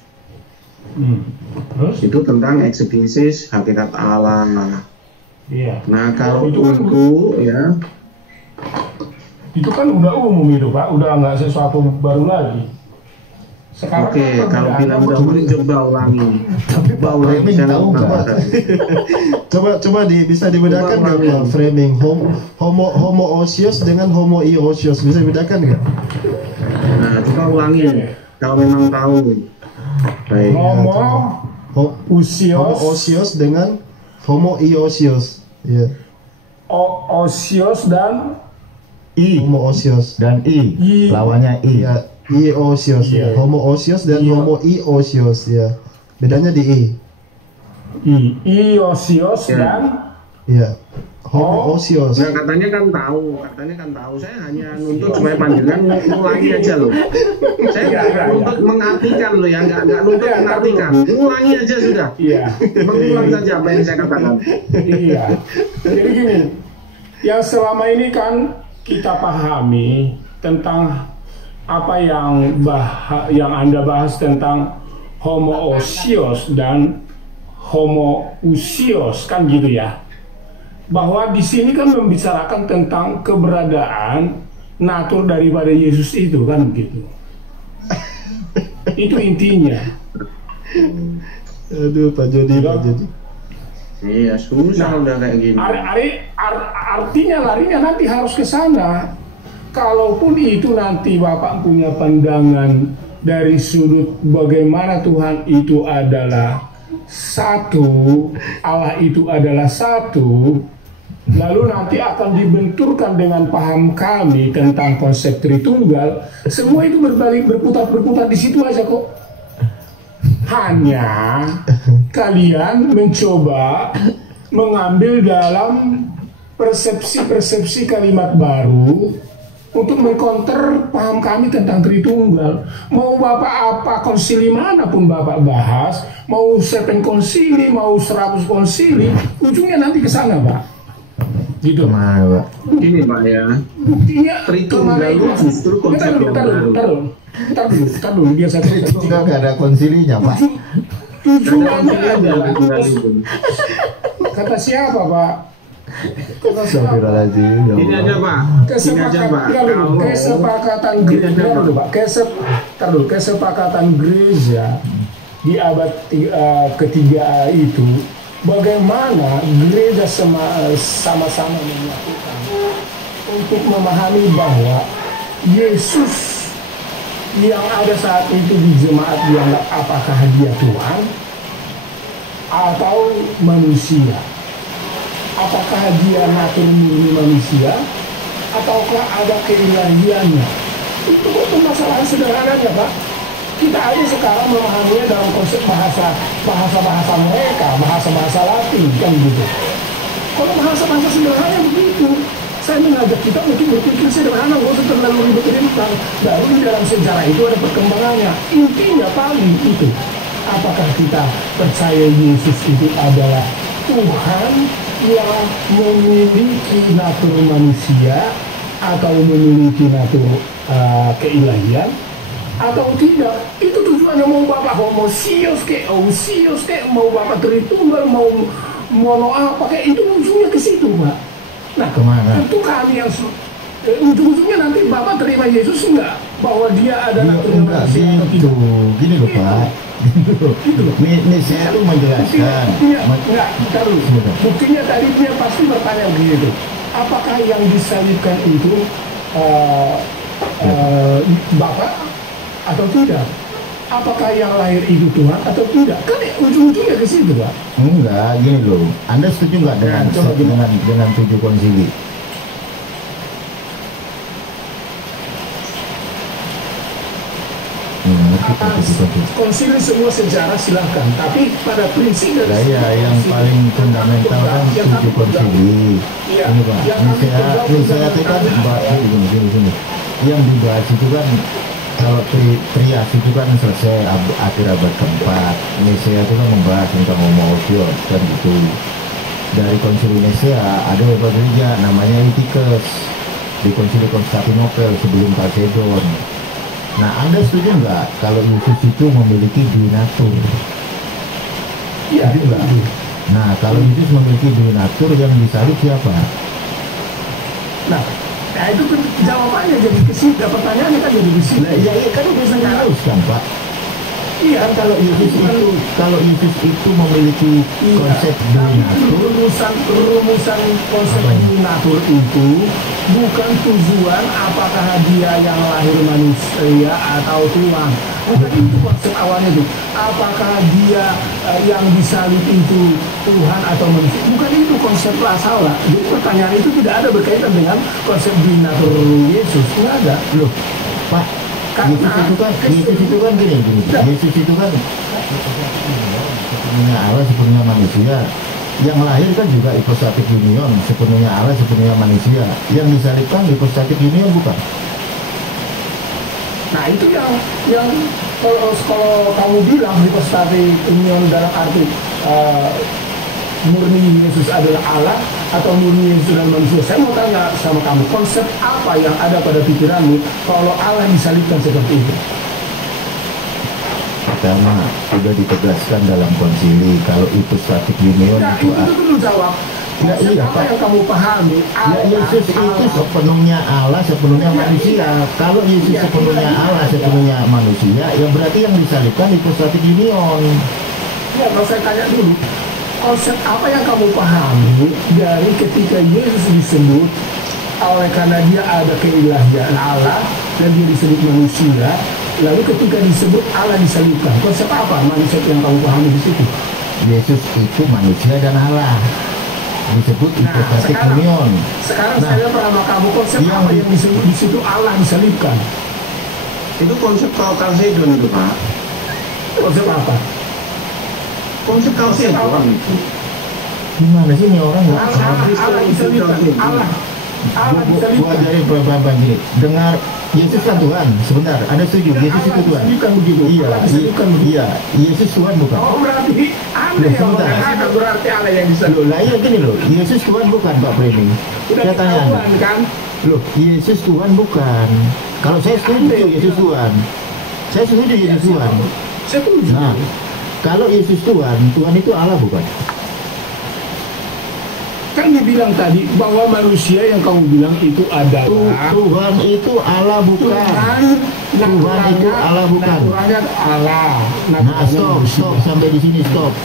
Terus? Itu tentang eksegesis hakikat Allah. Iya. Nah kalau itu ya itu kan udah umum itu Pak, udah nggak sesuatu baru lagi. Sekarang oke, kalau bilang udah umum coba ulangi. Tapi Pak framing tahu nggak? Coba bisa dibedakan nggak Pak framing homoousios dengan homoiousios, bisa dibedakan nggak? Nah coba ulangi kalau memang tahu. Baik. Homoousios dengan homoiousios. Ya. Osios dan homoousios dan lawannya ya. Iousios ya. Homoousios dan homoiousios ya. Bedanya di Iousios dan ya. Homoousios. Nah, katanya kan tahu. Saya hanya nuntut supaya panjenengan ngulangi aja loh. Saya nggak nuntut mengartikan loh ya, nggak nuntut mengartikan. Ngulangi aja sudah. Iya. Mengulang saja apa yang saya katakan. Iya. Jadi gini, yang selama ini kan kita pahami tentang apa yang Anda bahas tentang homoousios dan homoousios kan gitu ya. Bahwa di sini kan membicarakan tentang keberadaan natur daripada Yesus itu kan gitu. Itu intinya. Aduh Pak Jody. Iya susah udah kayak gini. Artinya larinya nanti harus ke sana. Kalaupun itu nanti Bapak punya pandangan dari sudut bagaimana Tuhan itu adalah satu, Allah itu adalah satu, lalu nanti akan dibenturkan dengan paham kami tentang konsep Tritunggal, semua itu berputar di situ aja kok. Hanya kalian mencoba mengambil dalam persepsi-persepsi kalimat baru untuk mengkonter paham kami tentang Tritunggal. Mau Bapak apa konsili manapun Bapak bahas, mau 7 konsili, mau 100 konsili, ujungnya nanti ke sana, Pak. Gitu. Kemana, Pak? Ini Pak ya. Buktinya Tritunggal justru konsep yang baru. Tar dulu, biar saya Itu nggak ada konsilinya, Pak. tujuannya adalah kata siapa, Pak? Kata siapa? Ini aja Pak. Kesepakatan gereja di abad ketiga itu, bagaimana gereja sama-sama menyatukan untuk memahami bahwa Yesus yang ada saat itu di jemaat dianggap apakah dia Tuhan atau manusia, apakah dia natur murni manusia ataukah ada keilahiannya. Itu masalah sederhananya, Pak. Kita aja sekarang memahaminya dalam konsep bahasa mereka, bahasa Latin kan gitu. Kalau bahasa sederhana begitu, saya mengajak kita untuk berpikir sederhana, nggak usah terlalu ribet-ribet. Baru di dalam sejarah itu ada perkembangannya. Intinya paling itu, apakah kita percaya Yesus itu adalah Tuhan yang memiliki natur manusia atau memiliki natur keilahian atau tidak? Itu tujuannya. Mau Bapak homosios ke ousios ke, mau Bapak Tritunggal, mau mono apa kayak, itu ujungnya ke situ, Pak. Nah, kemana? Tentu kami yang ujung-ujungnya nanti Bapak terima Yesus enggak, bahwa dia ada natur manusia atau gitu. tidak. Gini loh, Pak. Ini saya tuh menjelaskan. Buktinya tadi dia pasti bertanya begitu. Apakah yang disalibkan itu Bapak atau tidak? Apakah yang lahir itu Tuhan atau tidak? Kan ujung-ujungnya ke situ, Pak. Enggak, gini loh. Anda setuju nggak dengan 7 konsili? Konsili semua sejarah silahkan, tapi pada prinsip dari yang paling fundamental kan 7 konsili. Ini Pak, ini saya kan bahas gini. Yang dibahas itu kan, kalau Trias itu kan selesai akhir abad keempat. Nicea itu kan membahas tentang homoousios kan gitu. Dari konsili Nicea ada beberapa gereja namanya Eutyches di konsili Konstantinopel sebelum Kalsedon. Nah, Anda setuju nggak kalau Yesus itu memiliki dui natur? Iya, juga. Nah, kalau Yesus memiliki dui natur, yang disalib siapa? Nah, itu kan jawabannya jadi ke situ. Pertanyaannya kan jadi ke situ. Nah, iya kan udah saya harus kan, Pak. Iya, kan kalau Yesus itu memiliki konsep dui natur. Rumusan konsep dui natur itu bukan tujuan apakah dia yang lahir manusia atau Tuhan. Bukan itu konsep awalnya itu. Apakah dia yang disalib itu Tuhan atau manusia? Bukan itu konsep salah. Jadi pertanyaan itu tidak ada berkaitan dengan konsep dui natur Yesus. Tidak ada. Loh, Pak. Yesus itu kan gini. Yesus itu kan sepenuhnya Allah, sepenuhnya manusia. Yang lahir kan juga hipostatik union, sepenuhnya Allah, sepenuhnya manusia. Yang disalibkan hipostatik union bukan? Nah, itu yang kalau kamu bilang hipostatik union dalam arti murni Yesus adalah Allah atau murni Yesus adalah manusia. Saya mau tanya sama kamu, konsep apa yang ada pada pikiranmu kalau Allah disalibkan seperti itu? Pertama, sudah ditegaskan dalam konsili kalau hipostatik union nah, itu dulu jawab. Konsep apa yang kamu pahami? Yesus itu sepenuhnya Allah, sepenuhnya manusia. Kalau Yesus sepenuhnya Allah, sepenuhnya manusia, ya berarti yang disalibkan hipostatik union. Ya, kalau saya tanya dulu, konsep apa yang kamu pahami dari ketika Yesus disebut oleh karena dia ada keilahian Allah dan dia disebut manusia, lalu ketika disebut Allah disalibkan, konsep apa konsep yang kamu pahami di situ? Yesus itu manusia dan Allah, disebut hipostatik union. Sekarang saya pernah kamu konsep apa yang disebut di situ Allah disalibkan? Itu konsep Kalsedon itu, Pak. Konsep apa? Konsep Kalsedon. Gimana sih ini orang nggak? Gua ajarin Bapak gini, dengar Yesus kan Tuhan, sebentar, ada setuju, Yesus itu Tuhan. Bukan begitu. Iya, Yesus Tuhan bukan. Oh berarti aneh ya, berarti Allah yang bisa. Loh, lah iya gini loh, Yesus Tuhan bukan Pak Premi. Saya tanya Anda. Kan? Loh, Yesus Tuhan bukan. Kalau saya setuju Yesus Tuhan. Saya setuju Yesus Tuhan. Setuju. Nah, kalau Yesus Tuhan, Tuhan itu Allah bukan? Kan dibilang tadi bahwa manusia yang kamu bilang itu adalah Tuhan itu Allah bukan. Tuhan itu Allah bukan. Naturalnya Allah. Nah, stop sampai di sini stop.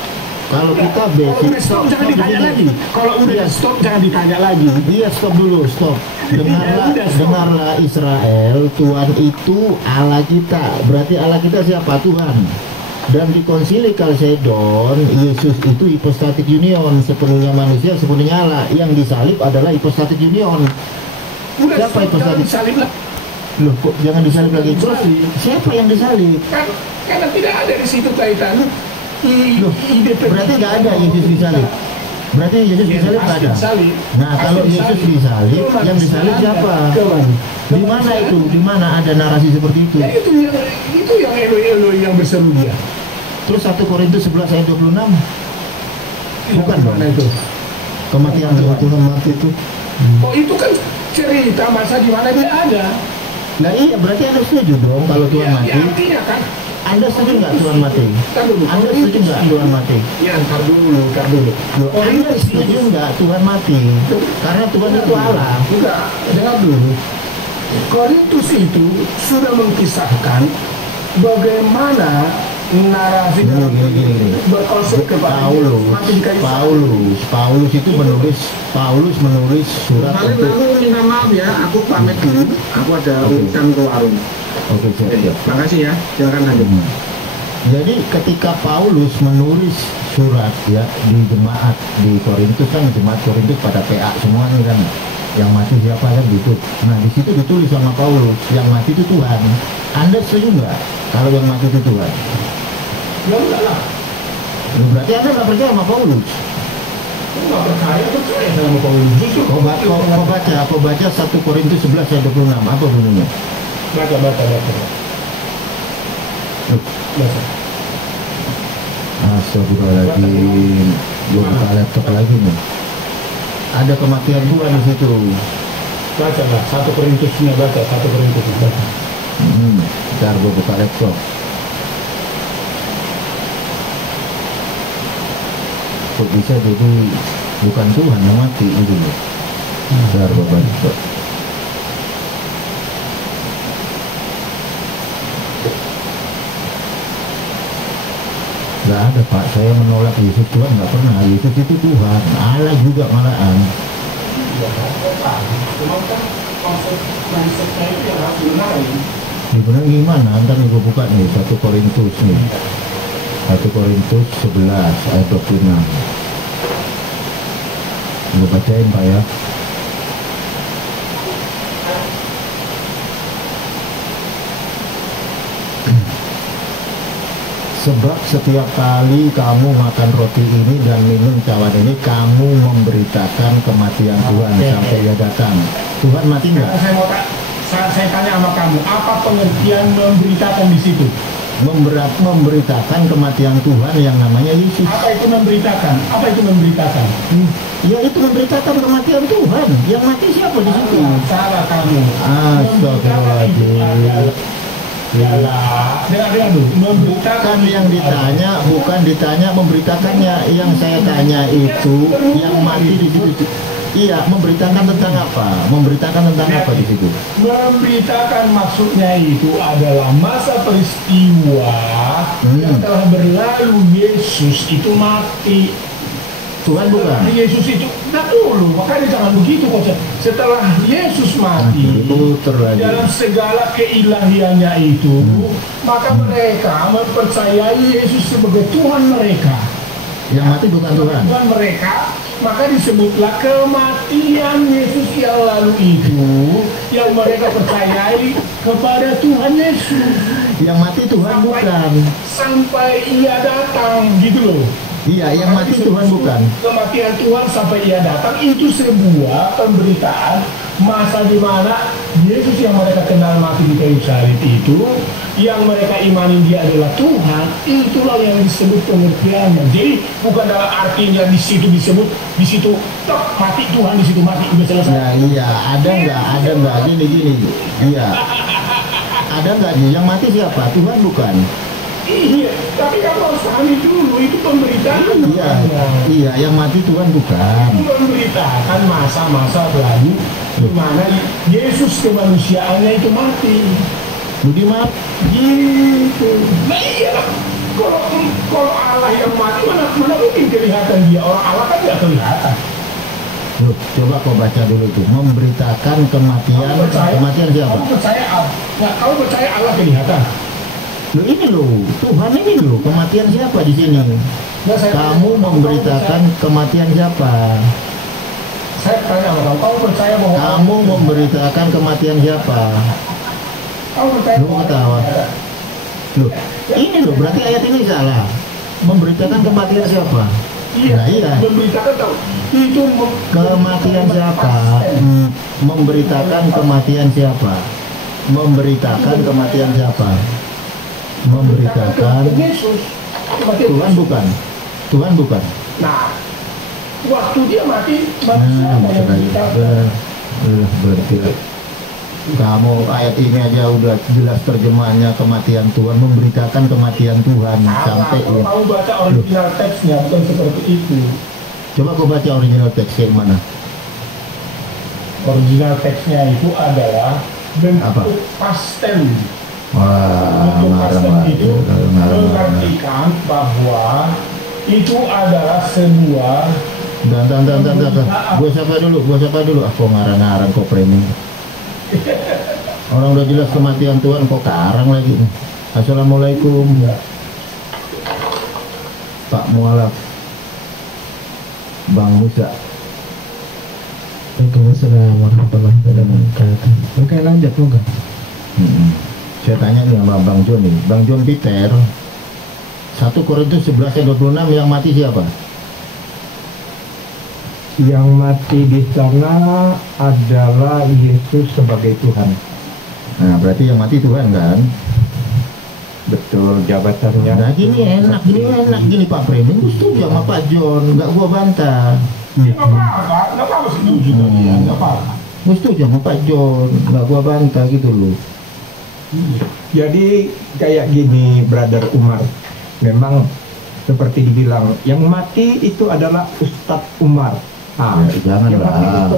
Kalau kita basic, stop jangan ditanya lagi. Kalau udah stop jangan ditanya lagi. Iya, stop dulu, stop. Dengarlah Israel, Tuhan itu Allah kita. Berarti Allah kita siapa? Tuhan. Dan di konsili Kalsedon, Yesus itu hipostatik union, sepenuhnya manusia, sepenuhnya Allah. Yang disalib adalah hipostatik union. Siapa hipostatik? Loh, kok jangan disalib lagi? Terus siapa yang disalib? Karena tidak ada di situ kaitan. Loh, berarti nggak ada Yesus disalib. Berarti Yesus disalib nggak ada. Nah, kalau Yesus disalib, yang disalib siapa? Di mana itu? Di mana ada narasi seperti itu? Ya, itu yang Eloi yang berseru dia. Terus 1 Korintus 11 ayat 26. Bukan dong itu. Kematian Tuhan mati itu. Oh, itu kan cerita masa di mana dia ada. Nah iya, berarti Anda setuju dong kalau Tuhan mati? Ya, artinya kan. Anda setuju nggak Tuhan mati? Anda setuju nggak Tuhan mati? Ya, ntar dulu. Loh, Anda setuju nggak Tuhan mati? Karena Tuhan itu Allah. Enggak, dengar dulu. Korintus itu sudah mengkisahkan bagaimana narasi berkonsep kepada Paulus itu menulis surat untuk. Aku minta maaf ya, aku pamit dulu. Aku ada urusan ke warung. Oke, siap. Makasih ya, silakan lanjut. Jadi ketika Paulus menulis surat ya di jemaat di Korintus, kan jemaat Korintus pada PA semua nih kan, yang mati siapa kan gitu. Nah di situ ditulis sama Paulus, yang mati itu Tuhan. Anda setuju nggak kalau yang mati itu Tuhan? Ya enggak lah. Berarti Anda nggak percaya sama Paulus? Nggak percaya sama Paulus. Justru Kau baca 1 Korintus 11 ayat 26, apa bunyinya? Baca. Astagfirullahaladzim, belum buka laptop lagi nih. Ada kematian Tuhan di situ. Baca lah, 1 Korintusnya baca, 1 Korintus baca. Bentar gue buka laptop. Kok bisa jadi bukan Tuhan yang mati itu loh. Bentar gue baca. Gak ada Pak, saya menolak Yesus Tuhan, gak pernah. Yesus itu Tuhan, Allah juga malahan. Benar gimana? Ntar nih gue buka nih 1 Korintus nih, 1 Korintus 11 ayat 26. Gue bacain Pak ya. Sebab setiap kali kamu makan roti ini dan minum cawan ini, kamu memberitakan kematian Tuhan sampai Ia datang. Tuhan mati nggak? Saya tanya sama kamu, apa pengertian memberitakan di situ? Memberitakan kematian Tuhan yang namanya Yesus. Apa itu memberitakan? Ya itu memberitakan kematian Tuhan. Yang mati siapa di situ? Salah kamu. Astagfirullahaladzim. Dengar dulu. Memberitakan yang ditanya, bukan ditanya memberitakannya. Yang saya tanya itu yang mati di situ. Iya, memberitakan tentang apa? Memberitakan tentang apa di situ? Memberitakan maksudnya itu adalah masa peristiwa yang telah berlalu. Yesus itu mati. Tuhan bukan? Yesus itu, nah dulu, makanya jangan begitu kok. Setelah Yesus mati, dalam segala keilahiannya itu, maka mereka mempercayai Yesus sebagai Tuhan mereka. Yang mati bukan Tuhan? Tuhan mereka, maka disebutlah kematian Yesus yang lalu itu, yang mereka percayai kepada Tuhan Yesus. Yang mati Tuhan bukan. Sampai Ia datang, gitu loh. Iya, yang mati Tuhan bukan. Kematian Tuhan sampai ia datang itu sebuah pemberitaan masa di mana Yesus yang mereka kenal mati di kayu salib itu, yang mereka imani dia adalah Tuhan, itulah yang disebut pengertiannya. Jadi bukan dalam artinya di situ disebut di situ tok mati Tuhan, di situ mati udah selesai. Ya, iya, ada nggak gini. Iya. Ada nggak yang mati siapa? Tuhan bukan. Iya, tapi kamu harus pahami dulu itu pemberitaan. Iya, yang mati Tuhan bukan. Itu memberitakan masa-masa lalu di mana Yesus kemanusiaannya itu mati. Budi maaf. Gitu. Nah iya, kalau Allah yang mati mana mungkin kelihatan dia, orang Allah kan tidak kelihatan. Loh, coba kau baca dulu tuh, memberitakan kematian siapa? Kamu percaya Allah kelihatan? Loh ini loh, Tuhan ini loh, kematian siapa di sini? Kamu memberitakan kematian siapa? Saya tanya sama kamu percaya bahwa kamu memberitakan kematian siapa? Kamu percaya Lu ketawa. Loh, ini loh, berarti ayat ini salah. Memberitakan kematian siapa? Iya, nah, iya. Memberitakan itu kematian siapa? Memberitakan kematian siapa? Memberitakan kematian siapa? Memberitakan Yesus. Tuhan bukan. Tuhan bukan. Nah, waktu dia mati berarti kamu ayat ini aja udah jelas terjemahannya, kematian Tuhan, memberitakan kematian Tuhan sampai ya. Kamu baca original teksnya bukan seperti itu. Coba kau baca original teksnya mana? Original teksnya itu adalah bentuk pastel. Wah, marah itu mengartikan bahwa itu adalah sebuah. Dan. Gua siapa dulu? Aku ngarang-ngarang kok framing. Orang udah jelas kematian Tuhan kok karang lagi. Assalamualaikum. Pak Mualaf. Bang Musa. Waalaikumsalam warahmatullahi wabarakatuh. Oke, lanjut moga. Saya tanya nih sama Bang John nih, Bang John Peter, 1 Korintus 11:26 yang mati siapa? Yang mati di sana adalah Yesus sebagai Tuhan. Nah, berarti yang mati Tuhan kan? Betul, jabatannya. Nah, gini enak gini Pak Framing, gue setuju sama Pak John, nggak gua bantah. Nggak apa-apa setuju. Nggak apa-apa. Gue setuju sama Pak John, nggak gua bantah gitu loh. Jadi kayak gini, Brother Umar, memang seperti dibilang yang mati itu adalah Ustadz Umar. Ya, janganlah.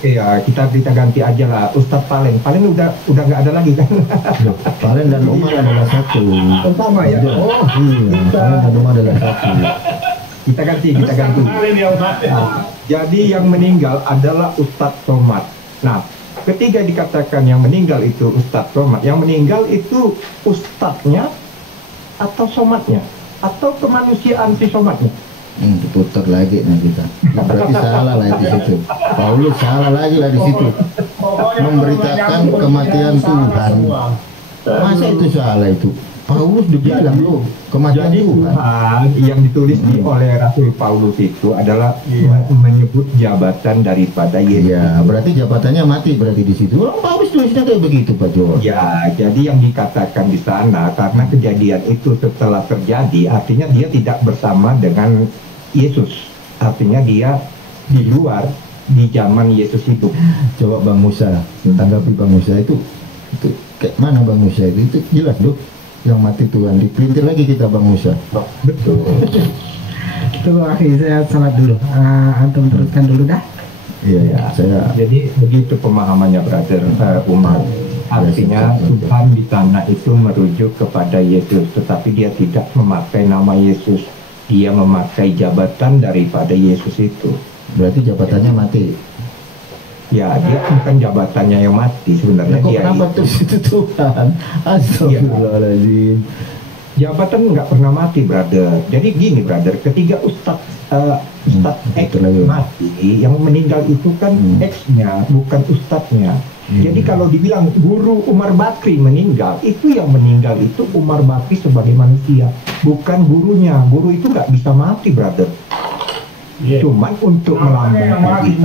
Ya kita ganti aja lah, Ustadz Palen udah nggak ada lagi kan? Palen dan Umar adalah satu. Sama ya. Oh iya, Palen dan Umar adalah satu. Kita ganti. Jadi yang meninggal adalah Ustadz Somad. Nah, ketika dikatakan yang meninggal itu Ustadz Somad, yang meninggal itu Ustadznya atau Somadnya atau kemanusiaan si Somadnya? Diputar lagi nih kita. Berarti salah lah di situ. Paulus salah lagi lah di situ. Memberitakan kematian Tuhan. Masa itu salah itu? Paulus dibilang loh kematian Tuhan. Yang ditulis oleh Rasul Paulus itu adalah menyebut jabatan daripada Yesus. Ya, berarti jabatannya mati berarti di situ. Orang Paulus tulisnya kayak begitu, Pak Jo. Ya, jadi yang dikatakan di sana karena kejadian itu setelah terjadi, artinya dia tidak bersama dengan Yesus. Artinya dia di luar di zaman Yesus hidup. Coba Bang Musa, tanggapi Bang Musa itu kayak mana Bang Musa itu jelas dong. Yang mati Tuhan, dipelintir lagi kita Bang Musa. Betul. Itu akhirnya saya salat dulu. Antum teruskan dulu dah. Iya, saya. Jadi begitu pemahamannya Brother Umar. Artinya Tuhan di sana itu merujuk kepada Yesus, tetapi dia tidak memakai nama Yesus. Dia memakai jabatan daripada Yesus itu. Berarti jabatannya mati. Ya, dia bukan jabatannya yang mati sebenarnya. Kok dia kenapa terus itu Tuhan? Astagfirullahaladzim. Jabatan nggak pernah mati, brother. Jadi gini, brother, ketika Ustadz X mati, yang meninggal itu kan X-nya, bukan Ustadznya. Jadi kalau dibilang Guru Umar Bakri meninggal, itu yang meninggal itu Umar Bakri sebagai manusia, bukan gurunya. Guru itu nggak bisa mati, brother. Cuman untuk melambangkan itu,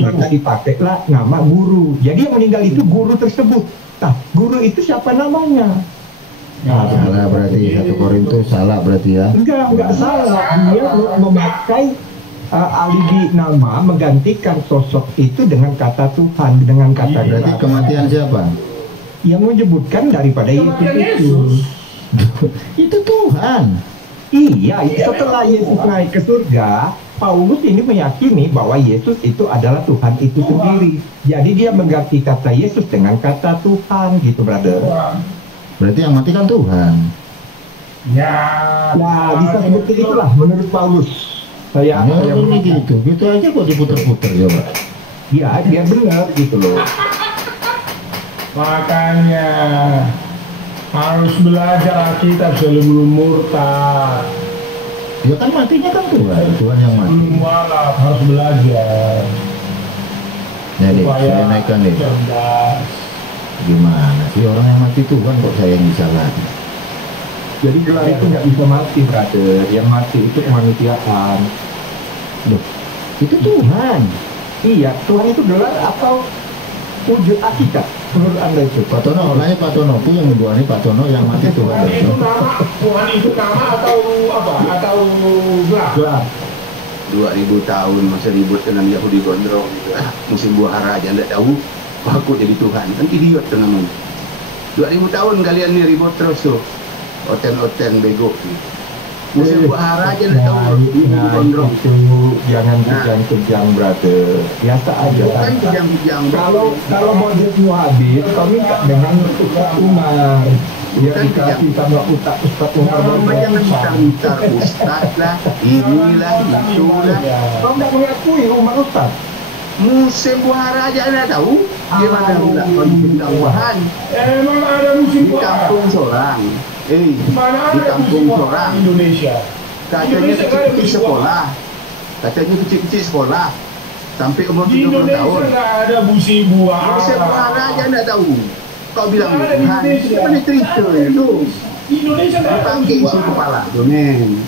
maka dipakailah nama guru. Jadi yang meninggal itu guru tersebut. Nah, guru itu siapa namanya? Nah, salah berarti 1 Korintus salah berarti ya? Enggak salah. Dia memakai alibi nama, menggantikan sosok itu dengan kata Tuhan, dengan kata berarti kematian siapa? Yang menyebutkan daripada Yesus. Itu Tuhan. Iya, setelah Yesus naik ke surga, Paulus ini meyakini bahwa Yesus itu adalah Tuhan itu sendiri. Jadi dia mengganti kata Yesus dengan kata Tuhan, gitu, brother. Berarti yang mati kan Tuhan. Ya, bisa seperti itulah menurut Paulus. Saya gitu aja kok diputer-puter coba. Iya, dia benar gitu loh. Makanya harus belajar Alkitab sebelum murtad. Ya kan matinya kan Tuhan yang mati. Belum walaf, harus belajar. Jadi saya naikkan nih. Gimana sih orang yang mati Tuhan kok saya yang disalahin? Jadi gelar itu nggak bisa mati, brother. Yang mati itu kemanusiaan. Loh, itu Tuhan. Iya, Tuhan itu gelar atau wujud hakikat menurut Anda itu? Pak Tono, nanya Pak Tono, itu yang menjualnya Pak Tono yang mati Tuhan. Tuhan itu nama atau apa? Atau gelar? 2000 tahun masa ribut dengan Yahudi gondrong gitu. Musim buah hara aja nggak tahu aku jadi Tuhan, kan idiot tuh namanya. 2000 tahun kalian nih ribut terus tuh, oten bego musim buah hara aja nggak tahu Yahudi gondrong itu. Jangan kejang-kejang, brother, biasa aja kan kejang-kejang. Kalau mau mau habis kami nggak dengan Ustaz Umar. Ya dikasih sama Ustaz Umar. Jangan minta Ustaz lah, inilah itulah. Kau nggak mengakui Umar Ustaz. Musim buah aja anda tahu gimana pula musim buahan? Emang ada musim di kampung seorang, di kampung seorang Indonesia. Katanya kecil-kecil sekolah, sampai umur 30 tahun. Di Indonesia nggak ada musim buah. Musim buah aja anda tahu. Kau bilang Tuhan, mana cerita itu? Di Indonesia nggak ada dipakai isi kepala tuh, men.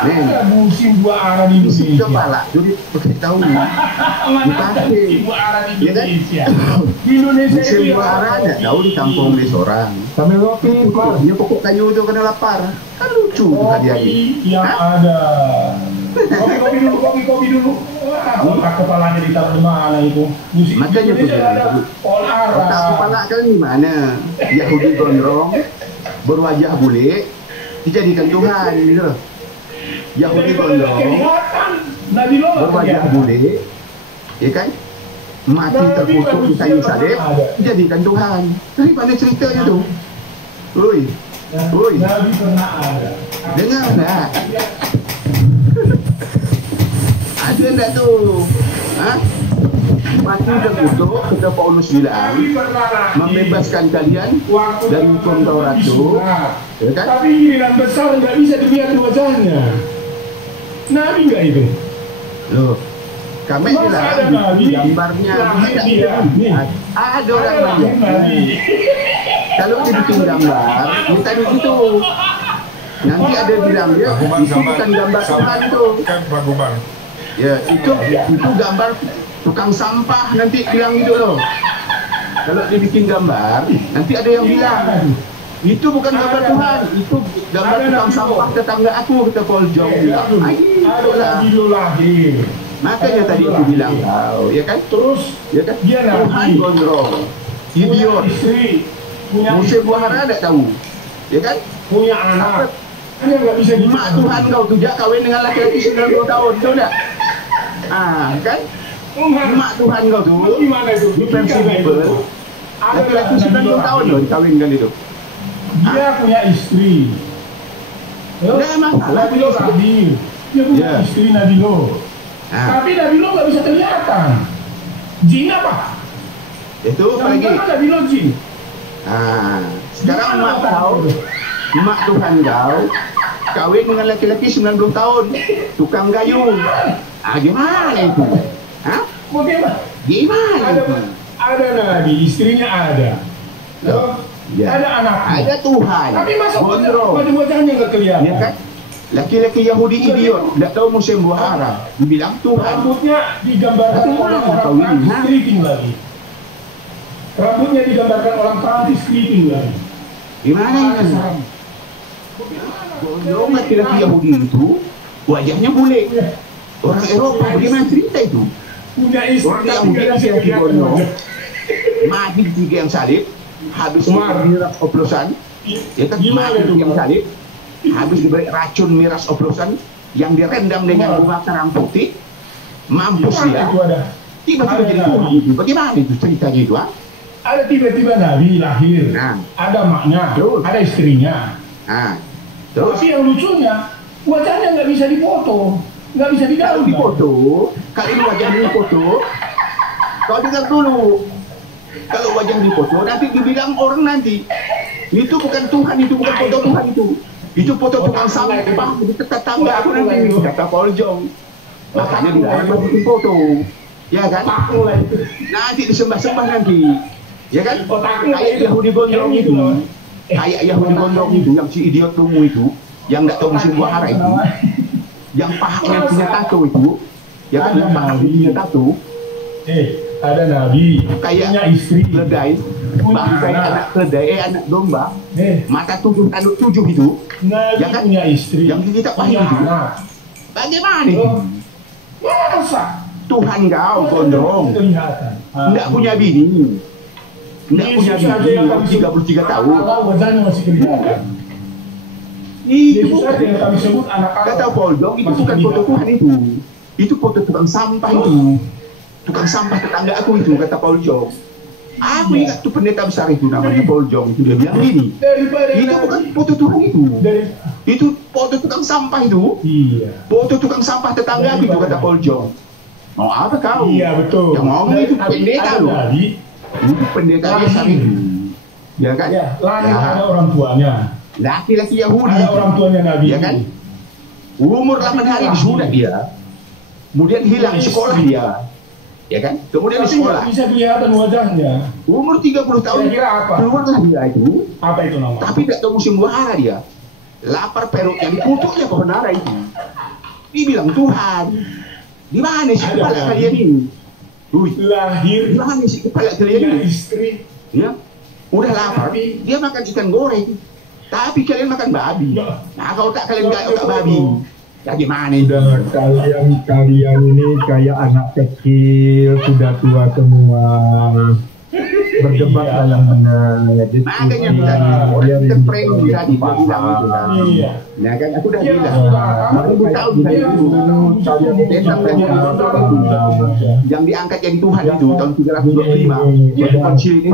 Ada musim buah arah di Indonesia. Isi kepala, jadi pakai tahu. Dipakai. Musim buah arah di Indonesia. Di Indonesia musim itu buah arah ada tahu di kampung di seorang. Sambil ngopi, dia pokok kayu itu kena lapar. Kan lucu tuh hadiahnya. Yang ada. Kopi dulu. Otak kepalanya ditaruh di mana itu? Makanya tuh otak kepala kan di mana? Yahudi gondrong berwajah bule dijadikan Tuhan gitu. Yahudi gondrong berwajah bule, ya kan? Mati terkutuk di kayu salib dijadikan Tuhan. Dari mana ceritanya tuh? Woi, dengar nggak? Ada enggak tuh? Hah? Mati terkutuk, kata Paulus bilang, membebaskan kalian dari hukum Taurat itu, ya kan? Tapi giliran besar nggak bisa dilihat wajahnya. Nabi nggak itu? Loh, kami bilang gambarnya ada orang lain. Kalau dibikin gambar, kita begitu. Nanti ada bilang ya, itu bukan gambar Tuhan itu. Ya, itu gambar tukang sampah, nanti bilang gitu loh. Kalau dibikin gambar, nanti ada yang bilang itu bukan gambar Tuhan, itu gambar tukang sampah tetangga aku, kata Paul Jong bilang. Lahir. Makanya tadi aku bilang, ya kan? Terus, ya kan? Dia Tuhan gondrong, idiot. Musim buah hara tidak tahu, ya kan? Punya anak. Hanya nggak bisa mak Tuhan kau tujak kawin dengan laki-laki 90 tahun, tahu tidak? Kan? Mak Tuhan kau tuh gimana itu? Di versi Bible laki-laki 90 tahun loh dikawinkan itu. Dia punya istri. Nah, masalah Nabi Lo lahir. Dia punya istri Nabi Lo. Tapi Nabi Lo nggak bisa kelihatan. Jin apa? Itu apa lagi? Nabi Lo jin. Sekarang mak Tuhan kau kawin dengan laki-laki 90 tahun, tukang kayu. Gimana itu? Bagaimana? Gimana itu? Ada Nabi, istrinya ada. Ya. Ada anak. Ada Tuhan. Tapi masa gondrong. wajah-wajahnya nggak kelihatan? Ya kan? Laki-laki Yahudi idiot, tidak tahu musim buah haram. Dibilang Tuhan. Rambutnya digambarkan orang Prancis keriting lagi. Rambutnya digambarkan orang Prancis keriting lagi. Gimana ini? Gondrong laki-laki Yahudi itu wajahnya bule. Orang Eropa bagaimana cerita itu? Punya istri Orang Yahudi laki-laki gondrong mati di tiga yang salib, habis miras oplosan, ya kan mati di tiga yang salib, habis diberi racun miras oplosan yang direndam dengan bunga kerang putih, mampus dia. Tiba-tiba jadi Tuhan itu. Bagaimana itu ceritanya itu? Ada tiba-tiba Nabi lahir, ada maknya, ada istrinya. Terus? Tapi yang lucunya, wajahnya nggak bisa difoto, nggak bisa Kalau difoto, kalau ini wajahnya difoto, kau dengar dulu. Kalau wajah difoto, nanti dibilang orang nanti itu bukan Tuhan, itu bukan foto Tuhan itu foto tukang sampah di tetangga aku nanti, kata Paul Jong. Makanya dilarang bikin foto, ya kan? Nanti disembah-sembah nanti, ya kan? Kayak Yahudi gondrong itu, kayak Yahudi gondrong itu, yang si idiot tunggu itu, yang nggak tahu musim buah hara itu, yang pahanya punya tato itu, ya kan? Yang pahanya punya tato. Ada Nabi, kayak punya istri, keledai, bangkai anak keledai, anak domba, mata 7 tanduk 7 itu, Nabi ya kan? Punya istri, yang kita paham itu. Bagaimana itu? Masa? Tuhan kau gondrong, tidak punya bini, tidak punya bini, 33 tahun. Wajahnya masih kelihatan. Itu saja yang kami sebut anak-anak. Kata Paul Jong, itu bukan foto Tuhan itu foto tukang sampah itu. Tukang sampah tetangga aku itu, kata Paul Jong. Aku ingat tuh pendeta besar itu namanya Paul Jong itu, dia bilang gini, itu bukan foto Tuhan itu foto tukang sampah itu. Foto tukang sampah tetangga itu, kata Paul Jong. Mau apa kau? Iya betul. Yang ngomong itu pendeta loh. Itu pendeta besar itu, ya kan? Ada orang tuanya. Laki-laki Yahudi. Ada orang tuanya Nabi. Ya kan? Umur 8 hari disunat dia. Kemudian hilang sekolah dia. Ya kan? Kemudian di sekolah. Bisa kelihatan wajahnya. Umur 30 tahun. Kira-kira apa? Keluarlah dia itu. Apa itu namanya? Tapi tidak tahu musim buah hara dia. Lapar perutnya dikutuknya pohon ara itu. Dibilang Tuhan. Di mana sih kepala kalian ini? Lahir. Di mana sih kepala kalian ini? Istri. Ya. Udah lapar. Dia makan ikan goreng. Tapi kalian makan babi. Nah, kalau tak kalian gak babi. Ya gimana itu? Kalian ini kayak anak kecil, sudah tua semua. Berdebat dalam benar. Makanya kita terprank tadi bilang itu kan. Nah kan aku udah bilang. Ibu tahu yang diangkat jadi Tuhan itu tahun 325. Kecil ini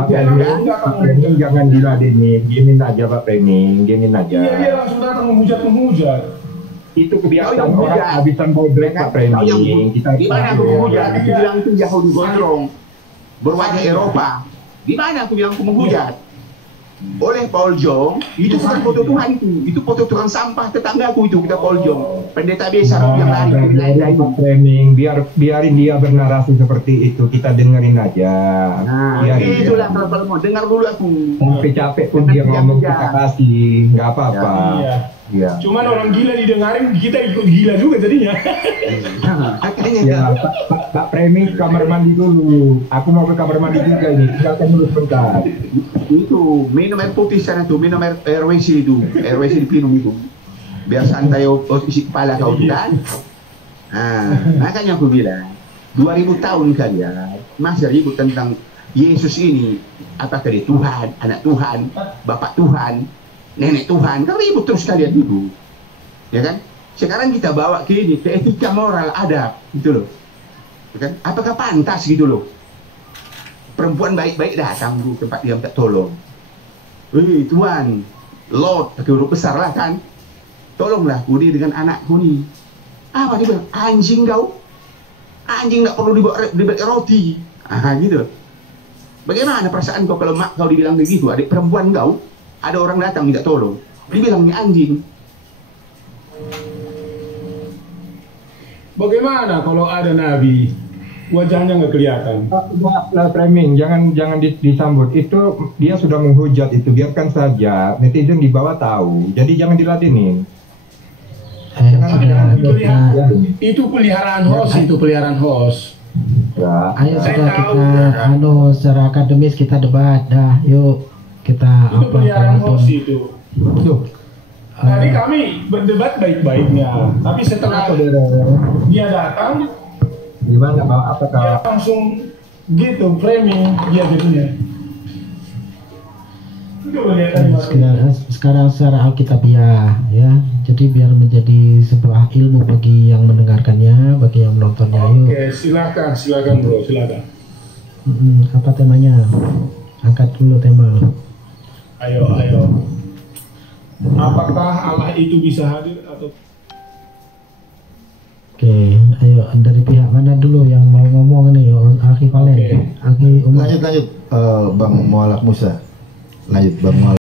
jangan diladenin. Gini aja Pak Preming, gini aja. Dia langsung datang menghujat. Itu kebiasaan orang habisan bodrek Pak Preming. Gimana aku menghujat? Aku bilang itu Yahudi gondrong berwajah Eropa. Gimana aku bilang aku menghujat? Oleh Paul Jong, itu bukan foto Tuhan itu foto tukang sampah tetanggaku itu, kita Paul Jong, pendeta besar yang lari ke wilayah itu. Framing, biarin dia bernarasi seperti itu, kita dengerin aja. Nah, itulah kalau mau dengar dulu aku. Sampai capek pun dia ngomong kita kasih, nggak apa-apa. Iya. Cuman orang gila didengarin, kita ikut gila juga jadinya. Ya, Pak Framing kamar mandi dulu. Aku mau ke kamar mandi juga ini. Tinggalkan dulu sebentar. Itu minum air putih sana tuh, minum air WC itu, air WC dipinum itu. Biar santai isi kepala kau kan. Nah, makanya aku bilang 2000 tahun kalian masih ribut tentang Yesus ini, apakah dia Tuhan, anak Tuhan, Bapak Tuhan, nenek Tuhan, kan ribut terus kalian dulu, ya kan? Sekarang kita bawa ke ini, ke etika moral adab, gitu loh, ya kan? Apakah pantas gitu loh? Perempuan baik-baik datang di tempat dia minta tolong. Tuan, Lord, pakai huruf besar lah kan? Tolonglah kuni dengan anakku nih. Apa dia bilang? Anjing kau? Anjing nggak perlu diberi roti. Gitu. Bagaimana perasaan kau kalau mak kau dibilang begitu? Adik perempuan kau? Ada orang datang minta tolong, dibilangnya anjing. Bagaimana kalau ada nabi wajahnya nggak kelihatan. Lah framing, jangan disambut. Itu dia sudah menghujat itu, biarkan saja. Netizen di bawah tahu. Jadi jangan diladenin. Itu peliharaan host. Ya. Ayo sudah kita secara akademis kita debat dah. Yuk kita itu peliharaan host itu. Tadi kami berdebat baik-baiknya, tapi setelah dia datang, gimana apakah dia langsung gitu framing dia gitunya. Sekarang secara alkitabiah ya, jadi biar menjadi sebuah ilmu bagi yang mendengarkannya, bagi yang menontonnya. Oke, silakan bro, silakan. Apa temanya? Angkat dulu tema. Ayo. Apakah Allah itu bisa hadir atau? Oke, ayo dari pihak mana dulu yang mau ngomong nih? Akhi Valen, Akhi Umar. Lanjut, Bang Mualaf Musa. Lanjut Bang Mualaf.